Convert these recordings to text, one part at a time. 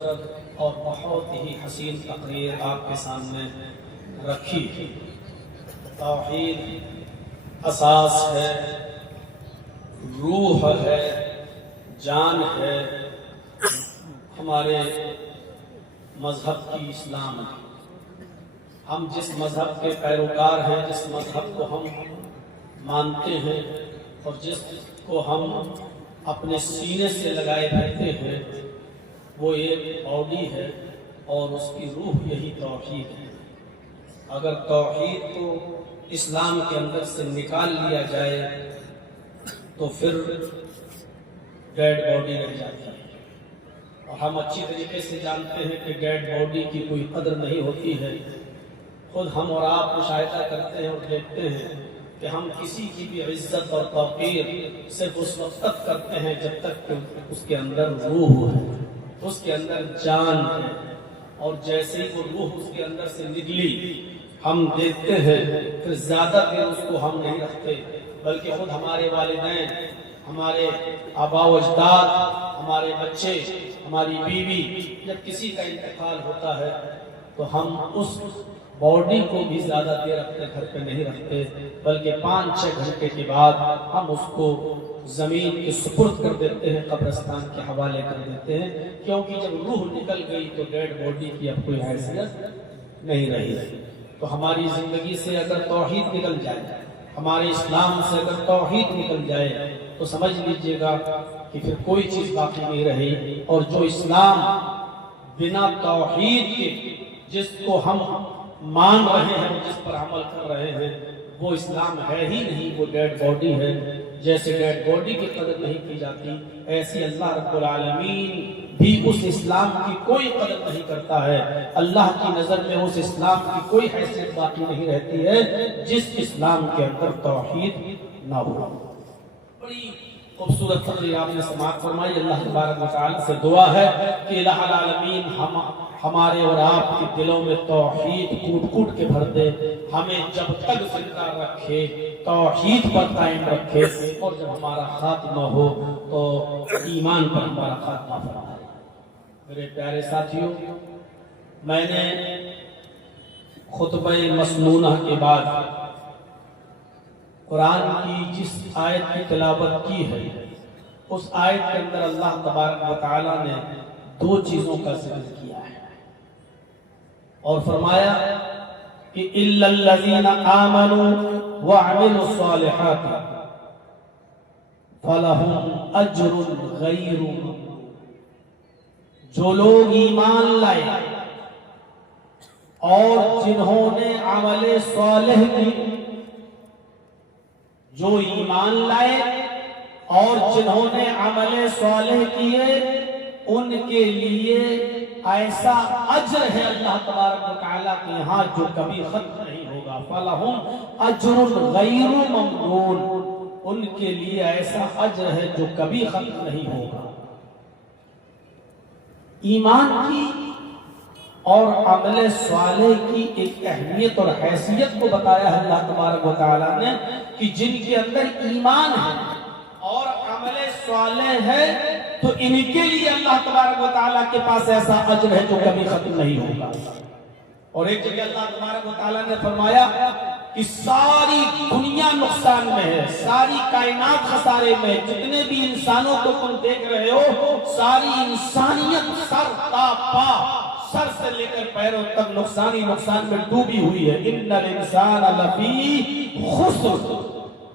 اور بہت ہی حسین تقریر آپ کے سامنے رکھی۔ توحید اساس ہے، روح ہے، جان ہے ہمارے مذہب کی، اسلام ہے۔ ہم جس مذہب کے پیروکار ہیں، جس مذہب کو ہم مانتے ہیں اور جس کو ہم اپنے سینے سے لگائے رہتے ہیں، وہ ایک باڈی ہے اور اس کی روح یہی توحید ہے۔ اگر توحید کو اسلام کے اندر سے نکال لیا جائے تو پھر ڈیڈ باڈی رہ جاتی ہے، اور ہم اچھی طریقے سے جانتے ہیں کہ ڈیڈ باڈی کی کوئی قدر نہیں ہوتی ہے۔ خود ہم اور آپ مشاہدہ کرتے ہیں اور دیکھتے ہیں کہ ہم کسی کی بھی عزت اور توقیر صرف اس وقت تک کرتے ہیں جب تک کہ اس کے اندر روح ہے، اس کے اندر جان ہے، اور جیسے ہی وہ روح اس کے اندر سے نکلی ہم دیکھتے ہیں پھر زیادہ دیر اس کو ہم نہیں رکھتے، بلکہ خود ہمارے والدین، ہمارے آباء و اجداد، ہمارے بچے، ہماری بیوی، جب کسی کا انتقال ہوتا ہے تو ہم اس باڈی کو بھی زیادہ دیر اپنے گھر پہ نہیں رکھتے، بلکہ 5-6 گھنٹے کے بعد ہم اس کو زمین کے سپرد کر دیتے ہیں، قبرستان کے حوالے کر دیتے ہیں، کیونکہ جب روح نکل گئی تو ڈیڈ باڈی کی اب کوئی حیثیت نہیں رہی۔ تو ہماری زندگی سے اگر توحید نکل جائے، ہمارے اسلام سے اگر توحید نکل جائے تو سمجھ لیجئے گا کہ پھر کوئی چیز باقی نہیں رہی، اور جو اسلام بنا توحید کے جس کو ہم مان رہے ہیں، جس پر عمل کر رہے ہیں، وہ اسلام ہے ہی نہیں، وہ ڈیڈ باڈی ہے۔ جیسے ڈیڈ باڈی کی قدر نہیں کی جاتی، ایسی اللہ رب العالمین بھی اس اسلام کی کوئی قدر نہیں کرتا ہے۔ اللہ کی نظر میں اس اسلام کی کوئی حیثیت باقی نہیں رہتی ہے جس اسلام کے اندر توحید نہ ہو۔ بڑی خوبصورت تقریر آپ نے سماعت فرمائی۔ اللہ تبارک و تعالی سے دعا ہے کہ الہ العالمین ہمارے اور آپ کے دلوں میں توحید کوٹ کوٹ کے بھر دے، ہمیں جب تک زندہ رکھے توحید پر قائم رکھے، اور جب ہمارا خاتمہ ہو تو ایمان پر ہمارا خاتمہ فرمائے۔ میرے پیارے ساتھیوں، میں نے خطبہ مسنونہ کے بعد قرآن کی جس آیت کی تلاوت کی ہے، اس آیت کے اندر اللہ تبارک و تعالی نے 2 چیزوں کا ذکر کیا ہے، اور فرمایا کہ إِلَّا الَّذِينَ آمَنُوا وَعَمِلُوا الصَّالِحَاتِ فَلَهُمْ أَجْرٌ غَيْرُ مَمْنُونٍ۔ جو لوگ ایمان لائے اور جنہوں نے عمل صالح کی، جو ایمان لائے اور جنہوں نے عمل صالح کیے، ان کے لیے ایسا اجر ہے اللہ تبارک و تعالیٰ کے یہاں جو کبھی ختم نہیں ہوگا۔ فَلَهُمْ أَجْرٌ غَيْرُ مَمْنُونٍ، ان کے لیے ایسا اجر ہے جو کبھی ختم نہیں ہوگا۔ ایمان کی اور عمل صالح کی ایک اہمیت اور حیثیت کو بتایا ہے اللہ تبارک و تعالیٰ نے کہ جن کے اندر ایمان ہے اور عمل صالح ہے تو ان کے لیے اللہ تبارک و تعالیٰ کے پاس ایسا اجر ہے جو کبھی ختم نہیں ہوگا۔ اور ایک جگہ اللہ تبارک و تعالیٰ نے فرمایا کہ ساری دنیا نقصان میں ہے، ساری کائنات خسارے میں، جتنے بھی انسانوں کو تم دیکھ رہے ہو، ساری انسانیت سر تا پا، سر سے لے کر پیروں تک نقصان ہی نقصان میں ڈوبی ہوئی ہے۔ ان الانسان لفی خسر،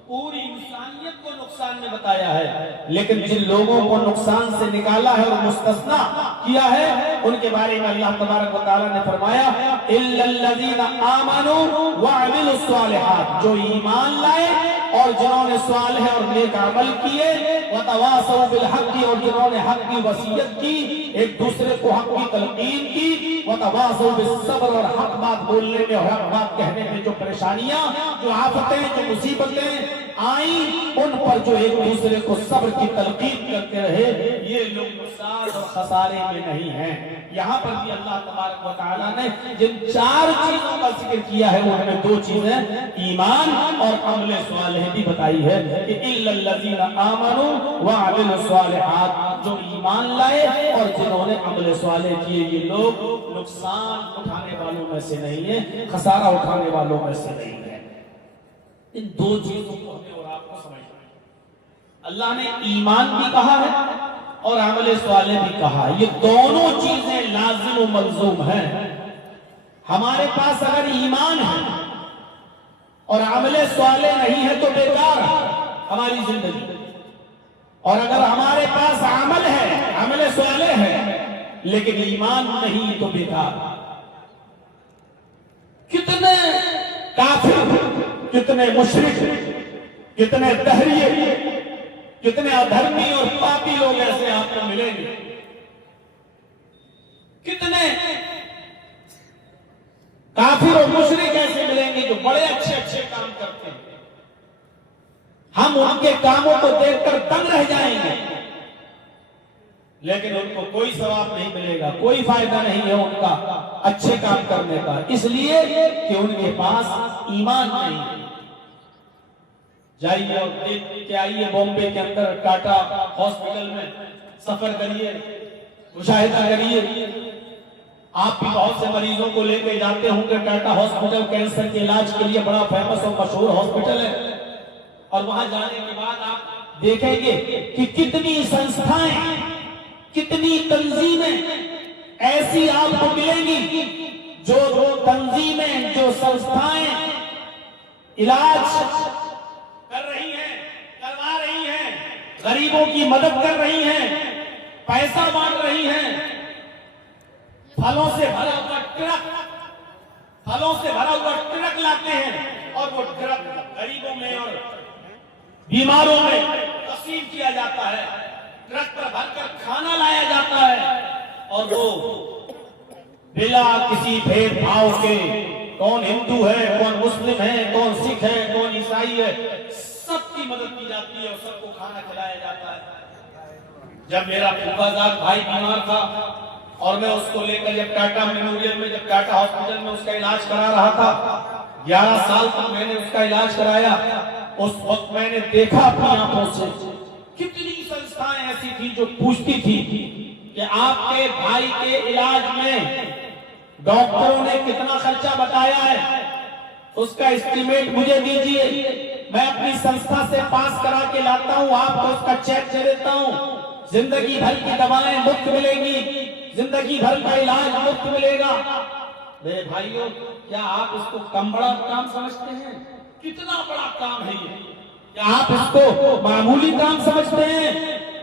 پوری انسانیت کو نقصان میں بتایا ہے، لیکن جن لوگوں کو نقصان سے نکالا ہے اور مستثنا کیا ہے ان کے بارے میں اللہ تبارک و تعالی نے فرمایا إِلَّا الَّذِينَ آمَنُوا وَعَمِلُوا الصَّالِحَاتِ، جو ایمان لائے اور جنہوں نے صالح اور نیک عمل کیے، وَتَوَاصَوْا بِالْحَقِّ، اور جنہوں نے حق کی وصیت کی، ایک دوسرے کو حق کی تلقین کی، وَتَوَاصَوْا بِالصَّبْرِ، اور حق بات بولنے میں اور حق بات کہنے میں جو پریشانیاں، جو آفتیں، جو مصیبتیں آئیں، ان پر جو ایک دوسرے کو صبر کی تلقین کرتے رہے، یہ لوگ نقصان اور خسارے میں نہیں ہیں۔ یہاں پر بھی اللہ تبارک و تعالیٰ نے جن 4 چیزوں کا ذکر کیا ہے ان میں 2 چیزیں ایمان اور عمل صالح بھی بتائی ہے کہ إِلَّا الَّذِينَ آمَنُوا وعملوا الصالحات، جو ایمان لائے اور جنہوں نے عمل صالح کیے، یہ لوگ نقصان اٹھانے والوں میں سے نہیں ہیں، خسارہ اٹھانے والوں میں سے نہیں ہیں۔ ان دو چیزوں کو ہمیں اور آپ کو سمجھنا ہے۔ اللہ نے ایمان بھی کہا ہے اور عمل صالح بھی کہا ہے، یہ دونوں چیزیں لازم و ملزوم ہیں۔ ہمارے پاس اگر ایمان ہے اور عمل صالح نہیں ہے تو بیکار ہے ہماری زندگی، اور اگر ہمارے پاس عمل ہے، عمل صالح ہے لیکن ایمان نہیں تو بیکار۔ کتنے کافر، کتنے مشرک، کتنے دہریے، کتنے ادھرمی اور پاپی لوگ ایسے آپ کو ملیں گے، کتنے کافر اور مشرک ایسے ملیں گے جو بڑے اچھے اچھے کام کرتے ہیں، ہم ان کے کاموں کو دیکھ کر دنگ رہ جائیں گے لیکن ان کو کوئی ثواب نہیں ملے گا، کوئی فائدہ نہیں ہے ان کا اچھے کام کرنے کا، اس لیے کہ ان کے پاس ایمان نہیں ہے۔ جائیے اور دیکھ کے آئیے بامبے کے اندر ٹاٹا ہاسپٹل میں سفر کریے، مشاہدہ کریے، آپ بھی بہت سے مریضوں کو لے کے جاتے ہوں گے۔ ٹاٹا ہاسپٹل کینسر کے علاج کے لیے بڑا فیمس اور مشہور ہاسپٹل ہے، اور وہاں جانے کے بعد آپ دیکھیں گے کہ کتنی سنستھائیں، کتنی تنظیمیں ایسی آپ کو ملیں گی جو تنظیمیں، جو سنستھائیں علاج کر رہی ہیں، کروا رہی ہیں، غریبوں کی مدد کر رہی ہیں، پیسہ بانٹ رہی ہیں، پھلوں سے بھرا ہوا ٹرک لاتے ہیں اور وہ ٹرک غریبوں میں اور بیماروں میں تقسیم کیا جاتا ہے، ٹرک پر بھر کر کھانا لایا جاتا ہے، اور وہ بلا کسی بھید بھاؤ کے، کون ہندو ہے، کون مسلم ہے، کون سکھ ہے، کون عیسائی ہے، سب کی مدد کی جاتی ہے اور سب کو کھانا کھلایا جاتا ہے۔ جب میرا پھوپھازاد بھائی بیمار تھا اور میں اس کو لے کر جب ٹاٹا میموریل میں، جب ٹاٹا ہاسپٹل میں اس کا علاج کرا رہا تھا، 11 سال تک میں نے اس کا علاج کرایا، اس وقت میں نے دیکھا اپنی آنکھوں سے کتنی سنستھائیں ایسی تھی جو پوچھتی تھی کہ آپ کے بھائی کے علاج میں ڈاکٹروں نے کتنا خرچہ بتایا ہے، اس کا اسٹیمیٹ مجھے دیجئے، میں اپنی سنستھا سے پاس کرا کے لاتا ہوں، آپ کو اس کا چیک دے دیتا ہوں، زندگی بھر کی دوائیں مفت ملیں گی، زندگی بھر کا علاج مفت ملے گا۔ میرے بھائیوں، کیا آپ اس کو کم بڑا کام سمجھتے ہیں؟ کتنا بڑا کام ہے یہ، کیا آپ اس کو معمولی کام سمجھتے ہیں؟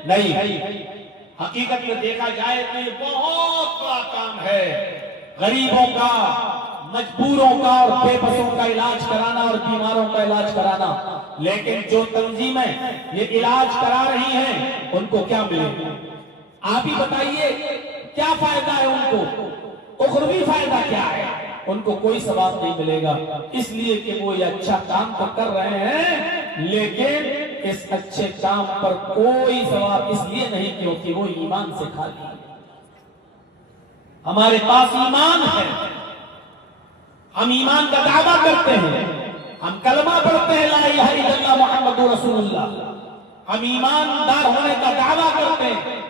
نہیں، حقیقت میں دیکھا جائے تو یہ بہت بڑا کام ہے، غریبوں کا، مجبوروں کا اور بے بسوں کا علاج کرانا اور بیماروں کا علاج کرانا۔ لیکن جو تنظیمیں یہ علاج کرا رہی ہیں ان کو کیا ملے گا؟ آپ ہی بتائیے، کیا فائدہ ہے ان کو؟ اخروی فائدہ کیا ہے؟ ان کو کوئی ثواب نہیں ملے گا، اس لیے کہ وہ یہ اچھا کام تو کر رہے ہیں لیکن اس اچھے کام پر کوئی ثواب اس لیے نہیں کیونکہ وہ ایمان سے خالی ہے۔ ہمارے پاس ایمان ہے، ہم ایمان کا دعویٰ کرتے ہیں، ہم کلمہ پڑھتے ہیں لا الہ الا اللہ محمد رسول اللہ، ہم ایماندار ہونے کا دعویٰ کرتے ہیں،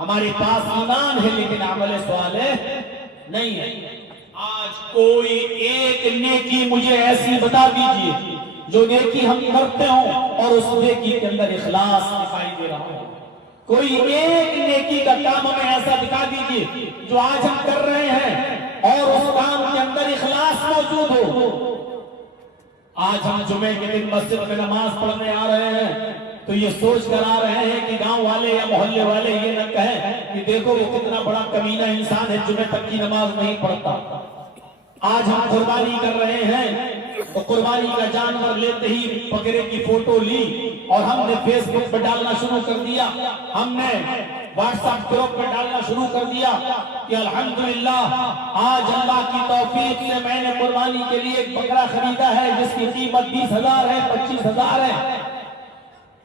ہمارے پاس ایمان ہے لیکن عمل صالح نہیں ہے۔ آج کوئی ایک نیکی مجھے ایسی بتا دیجئے جو نیکی ہم کرتے ہوں اور اس نیکی کے اندر اخلاص دکھائی دے رہا ہو، کوئی ایک نیکی کا کام ہمیں ایسا دکھا دیجئے جو آج ہم کر رہے ہیں اور اس کام کے اندر اخلاص موجود ہو۔ آج ہم جمعے کے دن مسجد میں نماز پڑھنے آ رہے ہیں تو یہ سوچ کر آ رہے ہیں کہ گاؤں والے یا محلے والے یہ نہ کہیں کہ دیکھو وہ کتنا بڑا کمینہ انسان ہے، جمعے تک کی نماز نہیں پڑھتا۔ آج ہم قربانی کر رہے ہیں تو قربانی کا جانور لیتے ہی بکرے کی فوٹو لی اور ہم نے فیس بک پر ڈالنا شروع کر دیا، ہم نے واٹس ایپ گروپ پر ڈالنا شروع کر دیا کہ الحمدللہ آج اللہ کی توفیق سے میں نے قربانی کے لیے ایک بکرا خریدا ہے جس کی قیمت 20,000 ہے، 25,000 ہے۔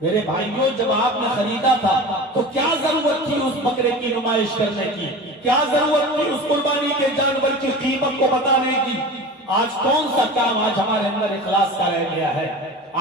میرے بھائیوں، جب آپ نے خریدا تھا تو کیا ضرورت تھی اس بکرے کی نمائش کرنے کی؟ کیا ضرورت تھی اس قربانی کے جانور کی قیمت کو بتانے کی؟ آج کون سا کام آج ہمارے اندر اخلاص کا رہ گیا ہے؟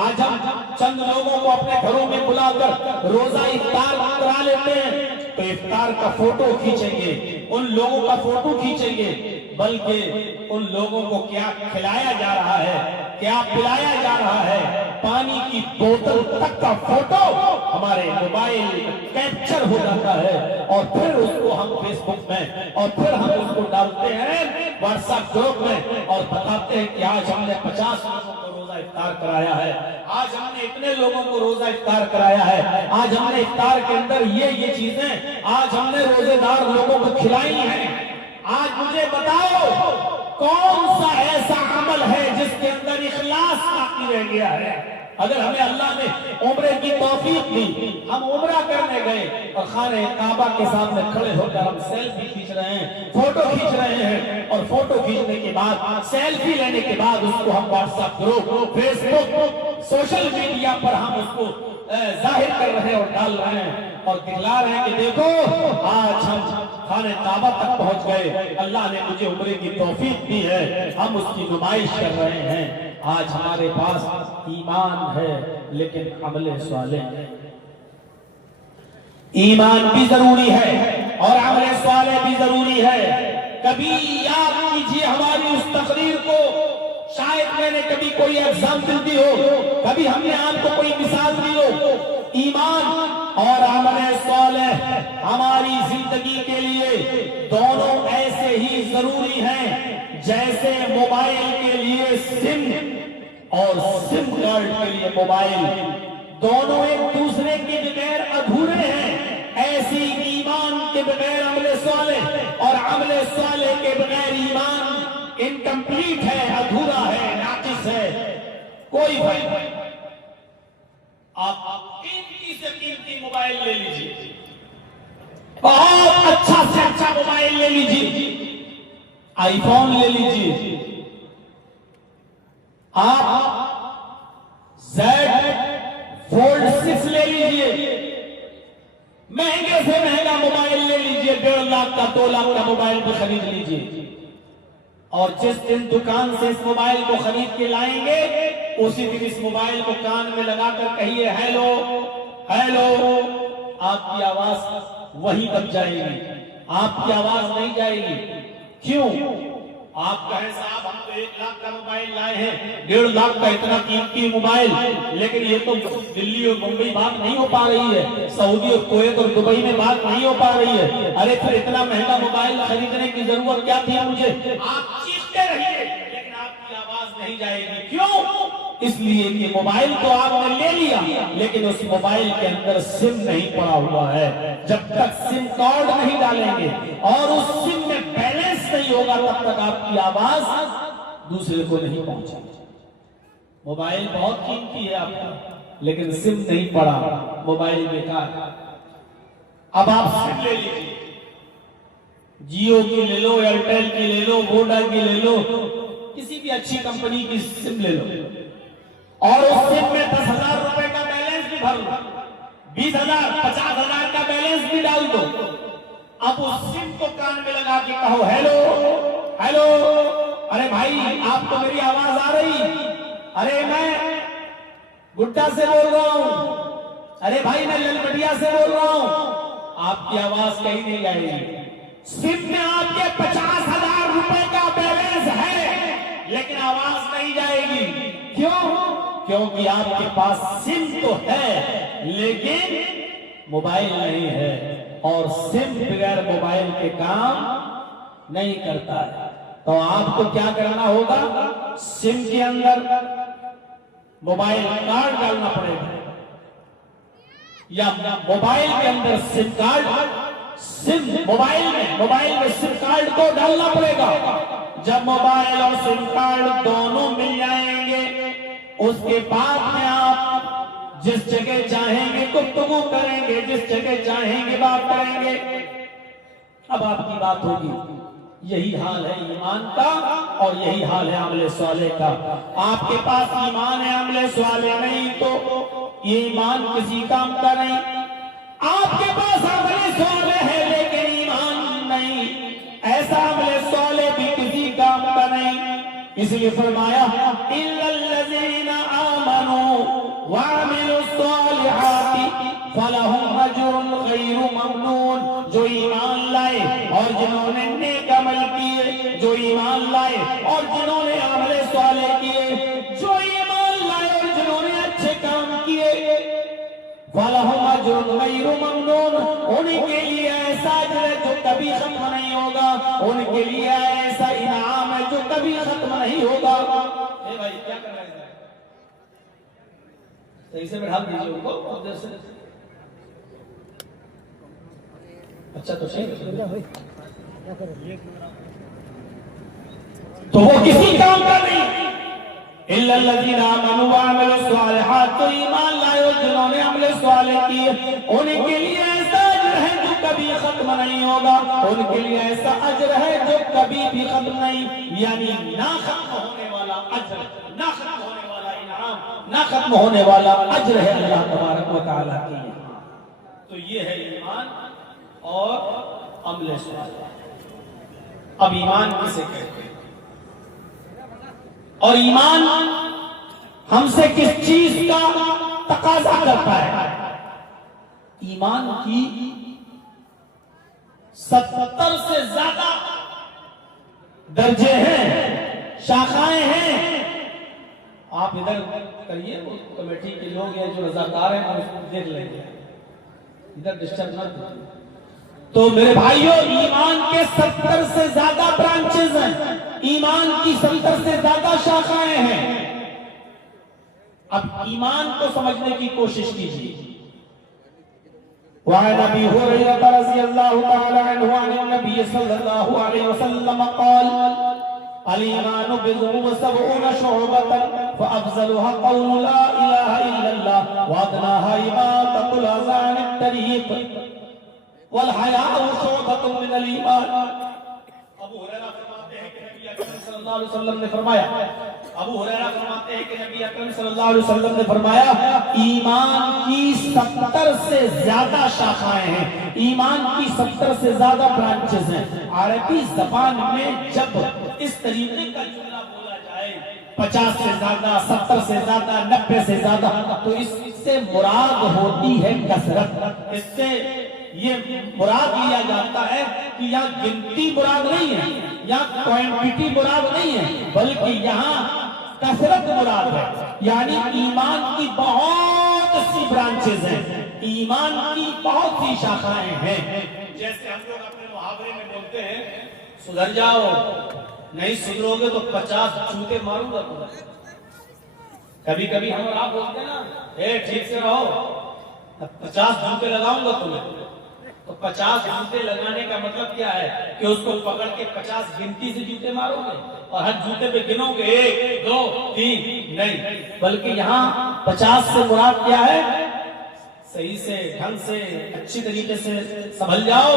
آج ہم چند لوگوں کو اپنے گھروں میں بلا کر روزہ افطار کرا لیتے ہیں تو افطار کا فوٹو کھینچیں گے، ان لوگوں کا فوٹو کھینچیں گے، بلکہ ان لوگوں کو کیا کھلایا جا رہا ہے، کیا پلایا جا رہا ہے، پانی کی بوتل تک کا فوٹو ہمارے موبائل کیپچر ہو جاتا ہے، اور پھر اس کو ہم فیس بک میں اور پھر ہم اس کو ڈالتے ہیں واٹس ایپ گروپ میں اور بتاتے ہیں کہ آج ہم نے 50 لوگوں کو روزہ افطار کرایا ہے، آج ہم نے اتنے لوگوں کو روزہ افطار کرایا ہے، آج ہم نے افطار کے اندر یہ چیزیں آج ہم نے روزے دار لوگوں کو کھلائی ہیں۔ آج مجھے بتاؤ کون سا ایسا عمل ہے جس کے اندر اخلاص باقی رہ گیا ہے؟ اگر ہمیں اللہ نے عمرے کی توفیق دی، ہم عمرہ کرنے گئے اور خانہ کعبہ کے سامنے کھڑے ہو کر ہم سیلفی کھینچ رہے ہیں، فوٹو کھینچ رہے ہیں، اور فوٹو کھینچنے کے بعد سیلفی لینے کے بعد اس کو ہم واٹس ایپ گروپ، فیس بک، سوشل میڈیا پر ہم اس کو ظاہر کر رہے ہیں اور ڈال رہے ہیں اور دکھلا رہے ہیں کہ دیکھو آج ہم خانہ کعبہ تک پہنچ گئے، اللہ نے مجھے عمرے کی توفیق دی ہے، ہم اس کی نمائش کر رہے ہیں۔ آج ہمارے پاس ایمان ہے لیکن عمل صالح ہے۔ ایمان بھی ضروری ہے اور عمل صالح بھی ضروری ہے۔ کبھی یاد کیجئے ہماری اس تقریر کو، شاید میں نے کبھی کوئی ایگزامپل دی ہو، کبھی ہم نے آپ کو کوئی مثال دی ہو۔ ایمان اور عمل صالح ہماری زندگی کے لیے دونوں ایسے ہی ضروری ہیں جیسے موبائل کے لیے سم اور سم کارڈ کے لیے موبائل، دونوں ایک دوسرے کے بغیر ادھورے ہیں، ایسی ایمان کے بغیر عمل صالح اور عمل صالح کے بغیر ایمان انکمپلیٹ ہے، ادھورا ہے، ناقص ہے، کوئی فائدہ نہیں۔ آپ قیمتی سے قیمتی موبائل لے لیجیے، بہت اچھا سے اچھا موبائل لے لیجیے، آئی فون لے لیجیے، آپ زیڈ فولڈ 6 لے لیجیے، مہنگے سے مہنگا موبائل لے لیجیے، 1.5 لاکھ کا 2 لاکھ کا موبائل بھی خرید لیجیے، اور جس دن دکان سے اس موبائل کو خرید کے لائیں گے اسی دن اس موبائل کو کان میں لگا کر کہیے ہیلو ہیلو، آپ کی آواز وہی دب جائے گی، آپ کی آواز نہیں جائے گی۔ کیوں؟ آپ کہیں صاحب ہم تو 1 لاکھ کا موبائل لائے ہیں، 1.5 لاکھ کا اتنا قیمتی موبائل، لیکن یہ تو دلی اور ممبئی بات نہیں ہو پا رہی ہے، سعودی اور کویت اور دبئی میں بات نہیں ہو پا رہی ہے، ارے پھر اتنا مہنگا موبائل خریدنے کی ضرورت کیا تھی مجھے؟ آپ چیختے رہیے لیکن آپ کی آواز نہیں جائے گی۔ کیوں؟ اس لیے کہ موبائل تو آپ نے لے لیا لیکن اس موبائل کے اندر سم نہیں پڑا ہوا ہے، جب تک سم کارڈ نہیں ڈالیں گے اور اس سم میں بیلنس نہیں ہوگا تب تک آپ کی آواز دوسرے کو نہیں پہنچے گی۔ موبائل بہت قیمتی ہے آپ کا لیکن سم نہیں پڑا، موبائل بیکار۔ اب آپ سم لے لیجیے، جیو کی لے لو، ایئرٹیل کی لے لو، ووڈا کی لے لو، کسی بھی اچھی کمپنی کی سم لے لو، اور اس سم میں 10,000 روپے کا بیلنس بھی بھر لو، 20,000 50,000 کا بیلنس بھی ڈال دو۔ اب اس سم کو کان میں لگا کے کہو ہیلو ہیلو، ارے بھائی آپ کو میری آواز آ رہی؟ ارے میں گڈا سے بول رہا ہوں، ارے بھائی میں للبٹیا سے بول رہا ہوں، آپ کی آواز کہیں نہیں جائے گی۔ سم میں آپ کے 50,000 روپے کا بیلنس ہے لیکن آواز نہیں جائے گی۔ کیوں؟ کیونکہ آپ کے پاس سم تو ہے لیکن موبائل نہیں ہے، اور سم بغیر موبائل کے کام نہیں کرتا ہے۔ تو آپ کو کیا کرنا ہوگا؟ سم کے اندر موبائل کارڈ ڈالنا پڑے گا، یا موبائل کے اندر سم کارڈ، موبائل میں سم کارڈ کو ڈالنا پڑے گا۔ جب موبائل اور سم کارڈ دونوں مل جائیں گے اس کے بعد میں آپ جس جگہ چاہیں گے گفتگو کریں گے، جس جگہ چاہیں گے بات کریں گے۔ اب آپ کی بات ہوگی۔ یہی حال ہے ایمان کا اور یہی حال ہے عمل صالح کا۔ آپ کے پاس ایمان ہے، عمل صالح نہیں تو یہ ایمان کسی کام کا نہیں۔ آپ کے پاس عمل صالح ہے لیکن ایمان نہیں، ایسا عمل صالح بھی کسی کام کا نہیں۔ اس لیے فرمایا الا الذین آمنوا وعملوا الصالحات فلہم اجر غیر ممنون، جو ایمان لائے اور جنہوں نے نیک عمل کیے، جو ایمان لائے اور جنہوں نے عمل صالح کیے، جو ایمان لائے اور جنہوں نے اچھے کام کیے، فلہم اجر غیر ممنون، ان کے لیے ایسا اجر ہے جو کبھی ختم نہیں ہوگا، ان کے لیے ایسا انعام ہے جو کبھی ختم نہیں ہوگا۔ اے بھائی کیا کر رہے ہیں؟ صحیح سے بڑھا دیجیے ان کو اور دیر سے۔ اچھا تو تو وہ کسی کام کا نہیں، الا الذین آمنوا وعملوا الصالحات، تو ایمان لائے اور جنہوں نے عمل صالح کیے ان کے لیے ایسا اجر ہے جو کبھی ختم نہیں ہوگا، ان کے لیے ایسا اجر ہے جو کبھی بھی ختم نہیں، یعنی نہ ختم ہونے والا اجر، نہ ختم ہونے والا انعام، نہ ختم ہونے والا اجر ہے اللہ تبارک و تعالیٰ کی یہاں۔ تو یہ ہے ایمان اور عمل صالح۔ اب ایمان کسے کہتے ہیں اور ایمان ہم سے کس چیز کا تقاضا کرتا ہے؟ ایمان کی 70 سے زیادہ درجے ہیں، شاخائیں ہیں۔ آپ ادھر کریے، کمیٹی کے لوگ ہیں جو رضاکار ہیں وہ دیکھ لیں گے، ادھر ڈسٹرب نہ کریں۔ تو میرے بھائیوں، ایمان کے 70 سے زیادہ برانچز ہیں، ایمان کی 70 سے زیادہ شاخائیں ہیں۔ اب ایمان کو سمجھنے کی کوشش کیجیے۔ وعن ابی ہریرہ رضی اللہ تعالی عنہ عن النبی صلی اللہ علیہ وسلم قال الایمان بضع وسبعون شعبۃ فافضلها قول لا الہ الا اللہ وادناها اماطۃ الاذى عن الطریق والحیاء شعبۃ من الایمان۔ ابو ہریرہ فرماتے ہیں کہ نبی اکرم صلی اللہ علیہ وسلم نے فرمایا، ابو ہریرہ فرماتے ہیں کہ نبی اکرم صلی اللہ علیہ وسلم نے فرمایا ایمان کی 70 سے زیادہ شاخائیں ہیں، ایمان کی 70 سے زیادہ برانچز ہیں۔ عربی زبان میں جب اس طریقے کا جملہ بولا جائے 50 سے زیادہ، 70 سے زیادہ، 90 سے زیادہ، تو اس سے مراد ہوتی ہے کثرت، اس سے یہ مراد لیا جاتا ہے کہ یہاں گنتی مراد نہیں ہے، یہاں کوانٹٹی مراد نہیں ہے، بلکہ یہاں کثرت مراد ہے۔ یعنی ایمان کی بہت سی برانچز ہیں، ایمان کی بہت سی شاخائیں ہیں۔ جیسے ہم لوگ اپنے محاورے میں بولتے ہیں سدھر جاؤ، نہیں سدھرو گے تو 50 جوتے ماروں گا تمہیں۔ کبھی کبھی ہم اور آپ بولتے ہیں نا اے ٹھیک سے رہو، 50 جوتے لگاؤں گا تمہیں۔ تو 50 جوتے لگانے کا مطلب کیا ہے کہ اس کو پکڑ کے 50 گنتی سے جوتے مارو گے اور ہر جوتے پہ گنو گے 1 2 3، نہیں، بلکہ یہاں 50 سے مراد کیا ہے؟ صحیح سے، ڈھنگ سے، اچھی طریقے سے سنبھل جاؤ،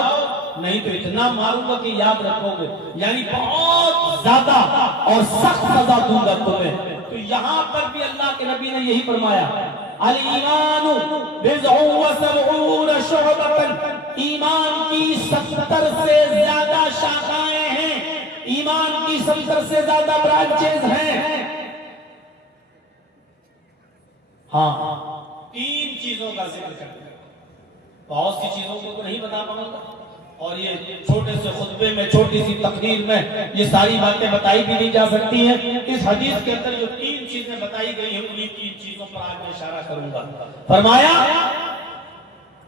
نہیں تو اتنا ماروں گا کہ یاد رکھو گے، یعنی بہت زیادہ اور سخت سزا دوں گا تمہیں۔ تو یہاں پر بھی اللہ کے نبی نے یہی فرمایا الایمان بضع وسبعون شعبۃ، ایمان کی 70 سے زیادہ شاخائیں ہیں، ایمان کی 70 سے زیادہ برانچز ہیں۔ ہاں، 3 چیزوں کا ذکر کرتے ہیں، بہت سی چیزوں کو تو نہیں بتا پاؤں گا، اور یہ چھوٹے سے خطبے میں، چھوٹی سی تقریر میں یہ ساری باتیں بتائی بھی نہیں جا سکتی ہیں۔ اس حدیث کے اندر جو 3 چیزیں بتائی گئی ہیں انہی 3 چیزوں پر آج میں اشارہ کروں گا۔ فرمایا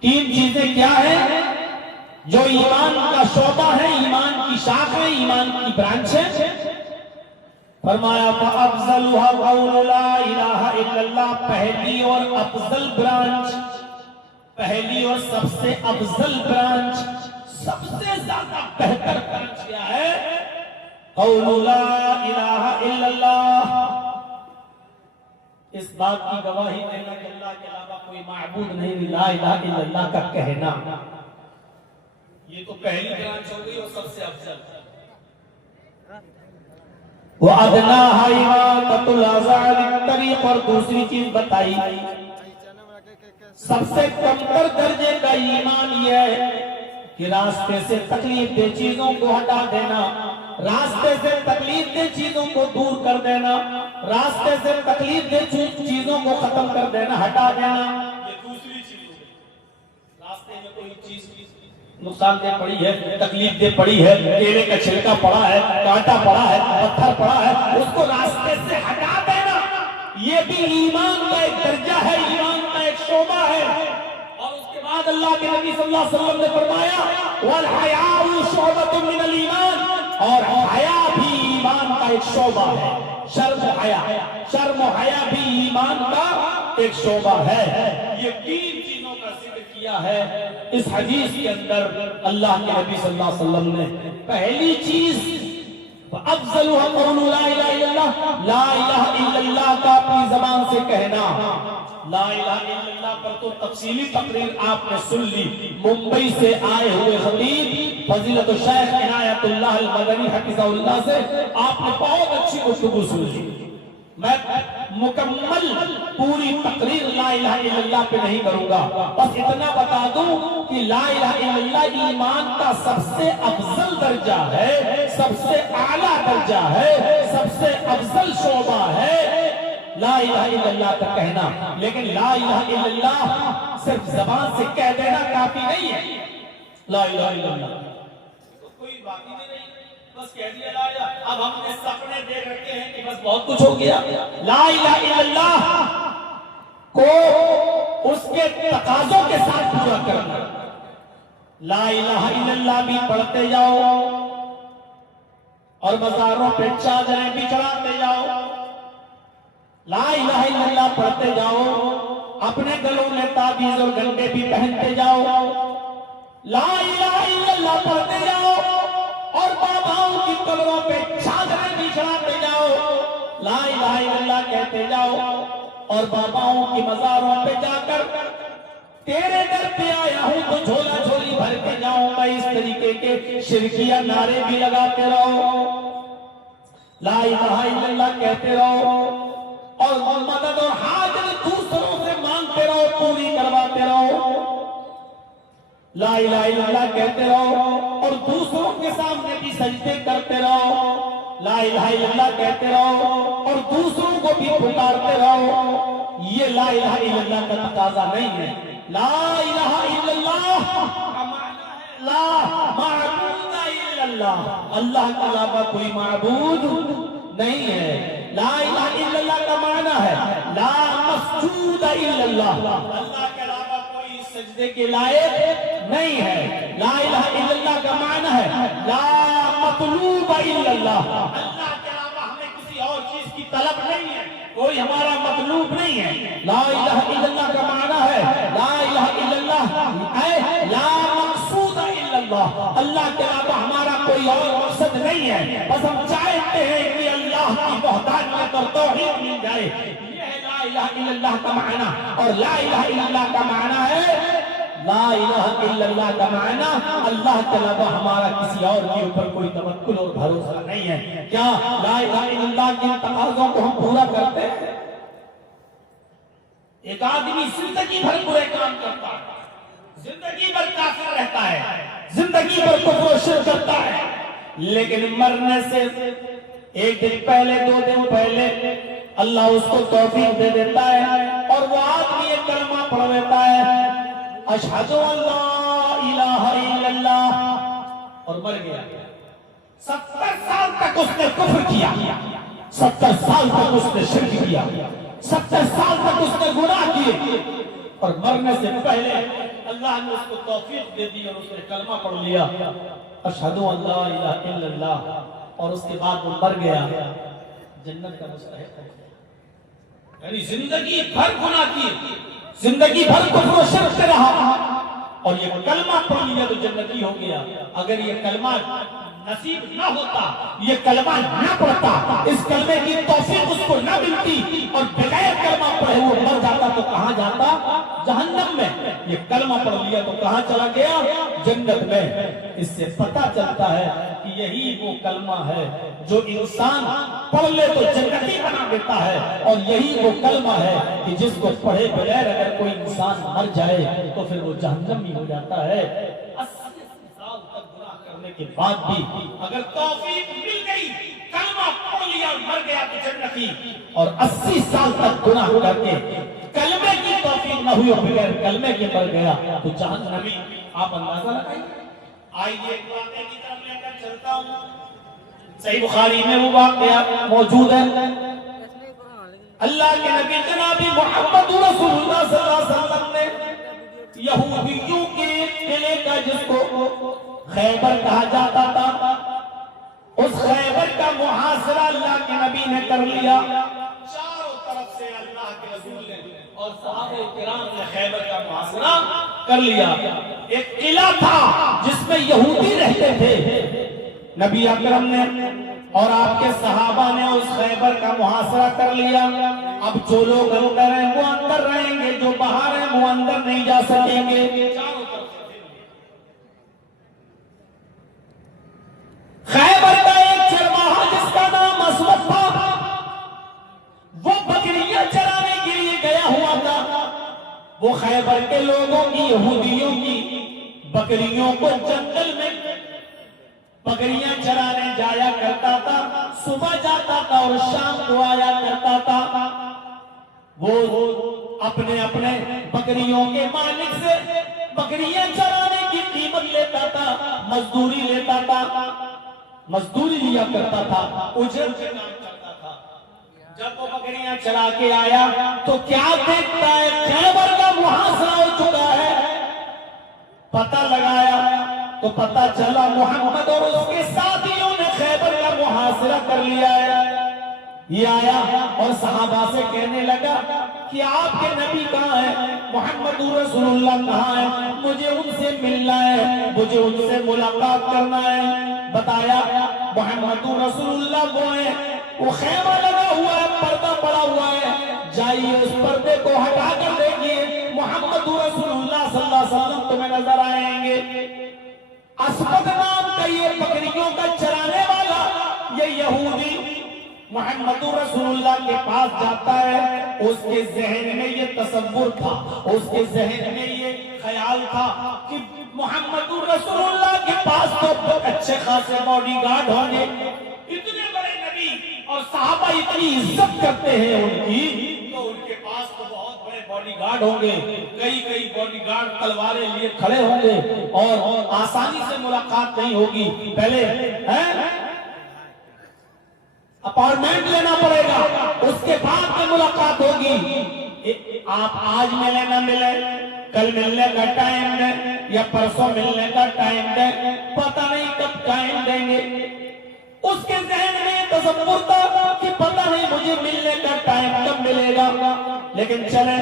3 چیزیں کیا ہیں جو ایمان کا شعبہ ہے، ایمان کی شاخ ہے، ایمان کی برانچ ہے۔ فرمایا فَأَفْضَلُهَا قَوْلُ لَا إِلَٰهَ إِلَّا اللَّهُ، پہلی اور افضل برانچ، پہلی اور سب سے افضل برانچ، سب سے زیادہ بہتر برانچ کیا ہے؟ قول لا الہ الا اللہ، اس بات کی گواہی دینا کہ اللہ کے علاوہ کوئی معبود نہیں، لا الہ الا اللہ کا کہنا، یہ تو پہلی برانچ ہو گئی اور سب سے افضل۔ وَأَدْنَاهَا إِمَاطَةُ الْأَذَى عَنِ الطَّرِيقِ، اور دوسری چیز بتائی سب سے کمتر درجے کا ایمان یہ ہے کہ راستے سے تکلیف دہ چیزوں کو ہٹا دینا، راستے سے تکلیف دہ چیزوں کو دور کر دینا، راستے سے تکلیف دہ چیزوں کو ختم کر دینا، ہٹا دینا، یہ دوسری چیز ہے۔ راستے میں کوئی چیز نقصان دہ پڑی ہے، تکلیف دہ پڑی ہے، کیلے کا چھلکا پڑا ہے، کانٹا پڑا ہے، پتھر پڑا ہے، اس کو راستے سے ہٹا دینا، یہ بھی ایمان کا ایک درجہ ہے، ایمان کا ایک شعبہ ہے۔ اور اس کے بعد اللہ کے نبی صلی اللہ علیہ وسلم نے فرمایا وَالْحَيَاءُ شُعْبَةٌ مِّنَ الْإِيمَانِ، اور حیا بھی ایمان کا ایک شعبہ ہے۔ شرم و حیا، شرم و حیا بھی ایمان کا ایک شعبہ ہے۔ یہ تین چیزوں کا ذکر کیا ہے اس حدیث کے اندر اللہ کے نبی صلی اللہ علیہ وسلم نے۔ پہلی چیز افضلها قول لا الہ الا اللہ، لا الہ الا اللہ کا اپنی زبان سے کہنا۔ لا الہ الا اللہ پر تو تفصیلی تقریر آپ نے سن لی، ممبئی سے آئے ہوئے خطیب فضیلت الشیخ عنایت اللہ المدنی حفظہ اللہ سے آپ نے بہت اچھی گفتگو سن لی۔ میں مکمل پوری تقریر لا الہ الا اللہ پہ نہیں کروں گا، بس اتنا بتا دوں کہ لا الہ الا اللہ ایمان کا سب سے افضل درجہ ہے، سب سے اعلیٰ درجہ ہے، سب سے افضل شعبہ ہے لا الہ الا اللہ کا کہنا۔ لیکن لا الہ الا اللہ صرف زبان سے کہہ دینا کافی نہیں ہے۔ لا الہ الا اللہ کوئی باقی نہیں، بس کہہ دیا لا الہ، اب ہم نے سپنے دیکھ رکھے ہیں کہ بس بہت کچھ ہو گیا۔ لا الہ الا اللہ کو اس کے تقاضوں کے ساتھ پورا کرنا۔ لا الہ الا اللہ بھی پڑھتے جاؤ اور مزاروں پہ چادریں بھی چڑھاتے جاؤ، لا الہ الا اللہ پڑھتے جاؤ، اپنے گلوں میں تعویذ اور گھنٹے بھی پہنتے جاؤ، لا الہ الا اللہ پڑھتے جاؤ اور باباؤں کی قبروں پہ چادریں بھی چڑھاتے جاؤ، لا الہ الا اللہ کہتے جاؤ اور باباؤں کی مزاروں پہ جا کر تیرے در پہ آیا ہوں تو جھولا جھولی بھر کے جاؤں گا، اس طریقے کے شرکیہ نعرے بھی لگاتے رہو، لا الہ الا اللہ کہتے رہو اور مدد اور حاجت دوسروں سے مانگتے رہو، پوری کرواتے رہو، لا الہ الا اللہ کہتے رہو اور دوسروں کے سامنے بھی سجدے کرتے رہو، لا الہ الا اللہ کہتے رہو اور دوسروں کو بھی پکارتے رہو۔ یہ لا الہ الا اللہ کا تقاضا نہیں ہے۔ لا الہ الا اللہ کا معنی ہے لا معبود الا اللہ، اللہ کے علاوہ کوئی معبود نہیں ہے۔ لا الہ الا اللہ کا معنی ہے لا مسجود الا اللہ، اللہ کے علاوہ کوئی سجدے کے لائق نہیں ہے۔ لا الہ الا اللہ کا معنی ہے لا مطلوب الا اللہ، اللہ کے علاوہ ہمیں کسی اور چیز کی طلب نہیں ہے، کوئی ہمارا مطلوب نہیں ہے۔ لا الہ الا اللہ کا معنی ہے لا الہ الا اللہ اے لا مقصود الا اللہ، اللہ کے علاوہ ہمارا کوئی اور مقصد نہیں ہے، بس ہم چاہتے ہیں کہ اللہ کی وحدانیت اور توحید مل جائے۔ یہ ہے لا الہ الا اللہ کا معنی۔ اور لا الہ الا اللہ کا معنی ہے لا الہ الا اللہ کا معنی اللہ کے علاوہ ہمارا کسی اور کے اوپر کوئی توکل اور بھروسہ نہیں ہے۔ کیا لا الہ الا اللہ کے تقاضوں کو ہم پورا کرتے ہیں؟ ایک آدمی زندگی بھر برے کام کرتا ہے، زندگی بھر کافر رہتا ہے، زندگی بھر کفر و شرک کرتا ہے، لیکن مرنے سے ایک دن پہلے، 2 دن پہلے اللہ اس کو توفیق دے دیتا ہے اور وہ آدمی ایک کلمہ پڑھ لیتا ہے اشہد ان لا الہ الا اللہ اور مر گیا۔ 70 سال تک اس نے کفر کیا، 70 سال تک اس نے شرک کیا، 70 سال تک اس نے گناہ کیے اور مرنے سے پہلے اللہ نے اس کو توفیق دے دی اور اس نے کلمہ پڑھ لیا اشہد ان لا الہ الا اللہ، اور اس کے بعد وہ مر گیا، جنت کا مستحق ہے۔ یعنی زندگی بھر گناہ کیے، زندگی بھر کفر و شرک سے رہا اور یہ کلمہ پڑھ لیا تو جنتی ہو گیا۔ اگر یہ کلمہ نصیب نہ ہوتا، یہ کلمہ نہ پڑھتا، اس کلمے کی توفیق اس کو نہ ملتی اور بغیر کلمہ پڑھے وہ مر جاتا تو کہاں جاتا؟ جہنم میں۔ یہ کلمہ پڑھ لیا تو کہاں چلا گیا؟ جنت میں۔ اس سے پتہ چلتا ہے کہ یہی وہ کلمہ ہے جو انسان پڑھ لے تو جنتی بنا دیتا ہے، اور یہی وہ کلمہ ہے کہ جس کو پڑھے بغیر اگر کوئی انسان مر جائے تو پھر وہ جہنمی ہو جاتا ہے۔ کے بعد بھی اگر توفیق مل گئی کلمہ پڑھ لیا مر گیا تو جنتی، اور 80 سال تک گناہ کر کے کلمے کی توفیق نہ ہوئی اور بغیر کلمے کے مر گیا تو جہنمی۔ آپ اندازہ لگائیے۔ آئیے ایک واقعے کی طرف لے کر چلتا ہوں، صحیح بخاری میں وہ واقعہ موجود ہے۔ اللہ کے نبی جناب محمد رسول اللہ صلی اللہ علیہ وسلم نے یہودیوں کے قلعے کا، جس کو خیبر کہا جاتا تھا، اس خیبر کا محاصرہ اللہ کے نبی نے کر لیا۔ چاروں طرف سے اللہ کے رسول نے اور صحابہ کرام نے خیبر کا محاصرہ کر لیا۔ ایک قلعہ تھا جس میں یہودی رہتے تھے، نبی اکرم نے اور آپ کے صحابہ نے اس خیبر کا محاصرہ کر لیا۔ اب جو لوگ اندر ہیں وہ اندر رہیں گے، جو باہر ہیں وہ اندر نہیں جا سکیں گے۔ خیبر کا ایک چرواہا جس کا نام اسود تھا، وہ بکریاں چرانے کے لیے گیا ہوا تھا۔ وہ خیبر کے لوگوں کی، یہودیوں کی بکریوں کو جنگل میں بکریاں چرانے جایا کرتا تھا، صبح جاتا تھا اور شام کو آیا کرتا تھا۔ وہ اپنے اپنے بکریوں کے مالک سے بکریاں چرانے کی قیمت لیتا تھا، مزدوری لیتا تھا، مزدوری لیا کرتا تھا، اجرت سے کام کرتا تھا۔ جب وہ بکریاں چرا کے آیا تو کیا دیکھتا ہے؟ خیبر کا محاصرہ ہو چکا ہے۔ پتہ لگایا تو پتہ چلا محمد اور اس کے ساتھیوں نے خیبر کا محاصرہ کر لیا ہے۔ یہ آیا اور صحابہ سے کہنے لگا کہ آپ کے نبی کہاں ہیں؟ محمد رسول اللہ کہاں ہے؟ مجھے ان سے ملنا ہے، مجھے ان سے ملاقات کرنا ہے۔ بتایا محمد رسول اللہ وہ ہیں، وہ خیمہ لگا ہوا ہے، پردہ پڑا ہوا ہے، جائیے اس پردے کو ہٹا کر دیکھیے، محمد رسول اللہ صلی اللہ علیہ وسلم تمہیں نظر آئیں گے۔ اسود نام کا یہ بکریوں کا چرانے والا یہ یہودی محمد رسول اللہ کے پاس جاتا ہے۔ اس کے ذہن میں یہ تصور تھا، اس کے ذہن میں یہ خیال تھا کہ محمد رسول اللہ کے پاس تو اچھے خاصے باڈی گارڈ ہوں گے، اتنے بڑے نبی اور صحابہ اتنی عزت کرتے ہیں ان کی، تو ان کے پاس تو بہت بڑے باڈی گارڈ ہوں گے، کئی باڈی گارڈ تلواریں لیے کھڑے ہوں گے اور آسانی سے ملاقات نہیں ہوگی، پہلے اپارٹمنٹ لینا پڑے گا، اس کے بعد میں ملاقات ہوگی۔ آپ آج ملے نہ ملے، کل ملنے کا ٹائم دیں یا پرسوں ملنے کا ٹائم دیں، پتہ نہیں کب ٹائم دیں گے۔ اس کے ذہن میں تصور تھا کہ پتہ نہیں مجھے ملنے کا ٹائم کب ملے گا۔ لیکن چلے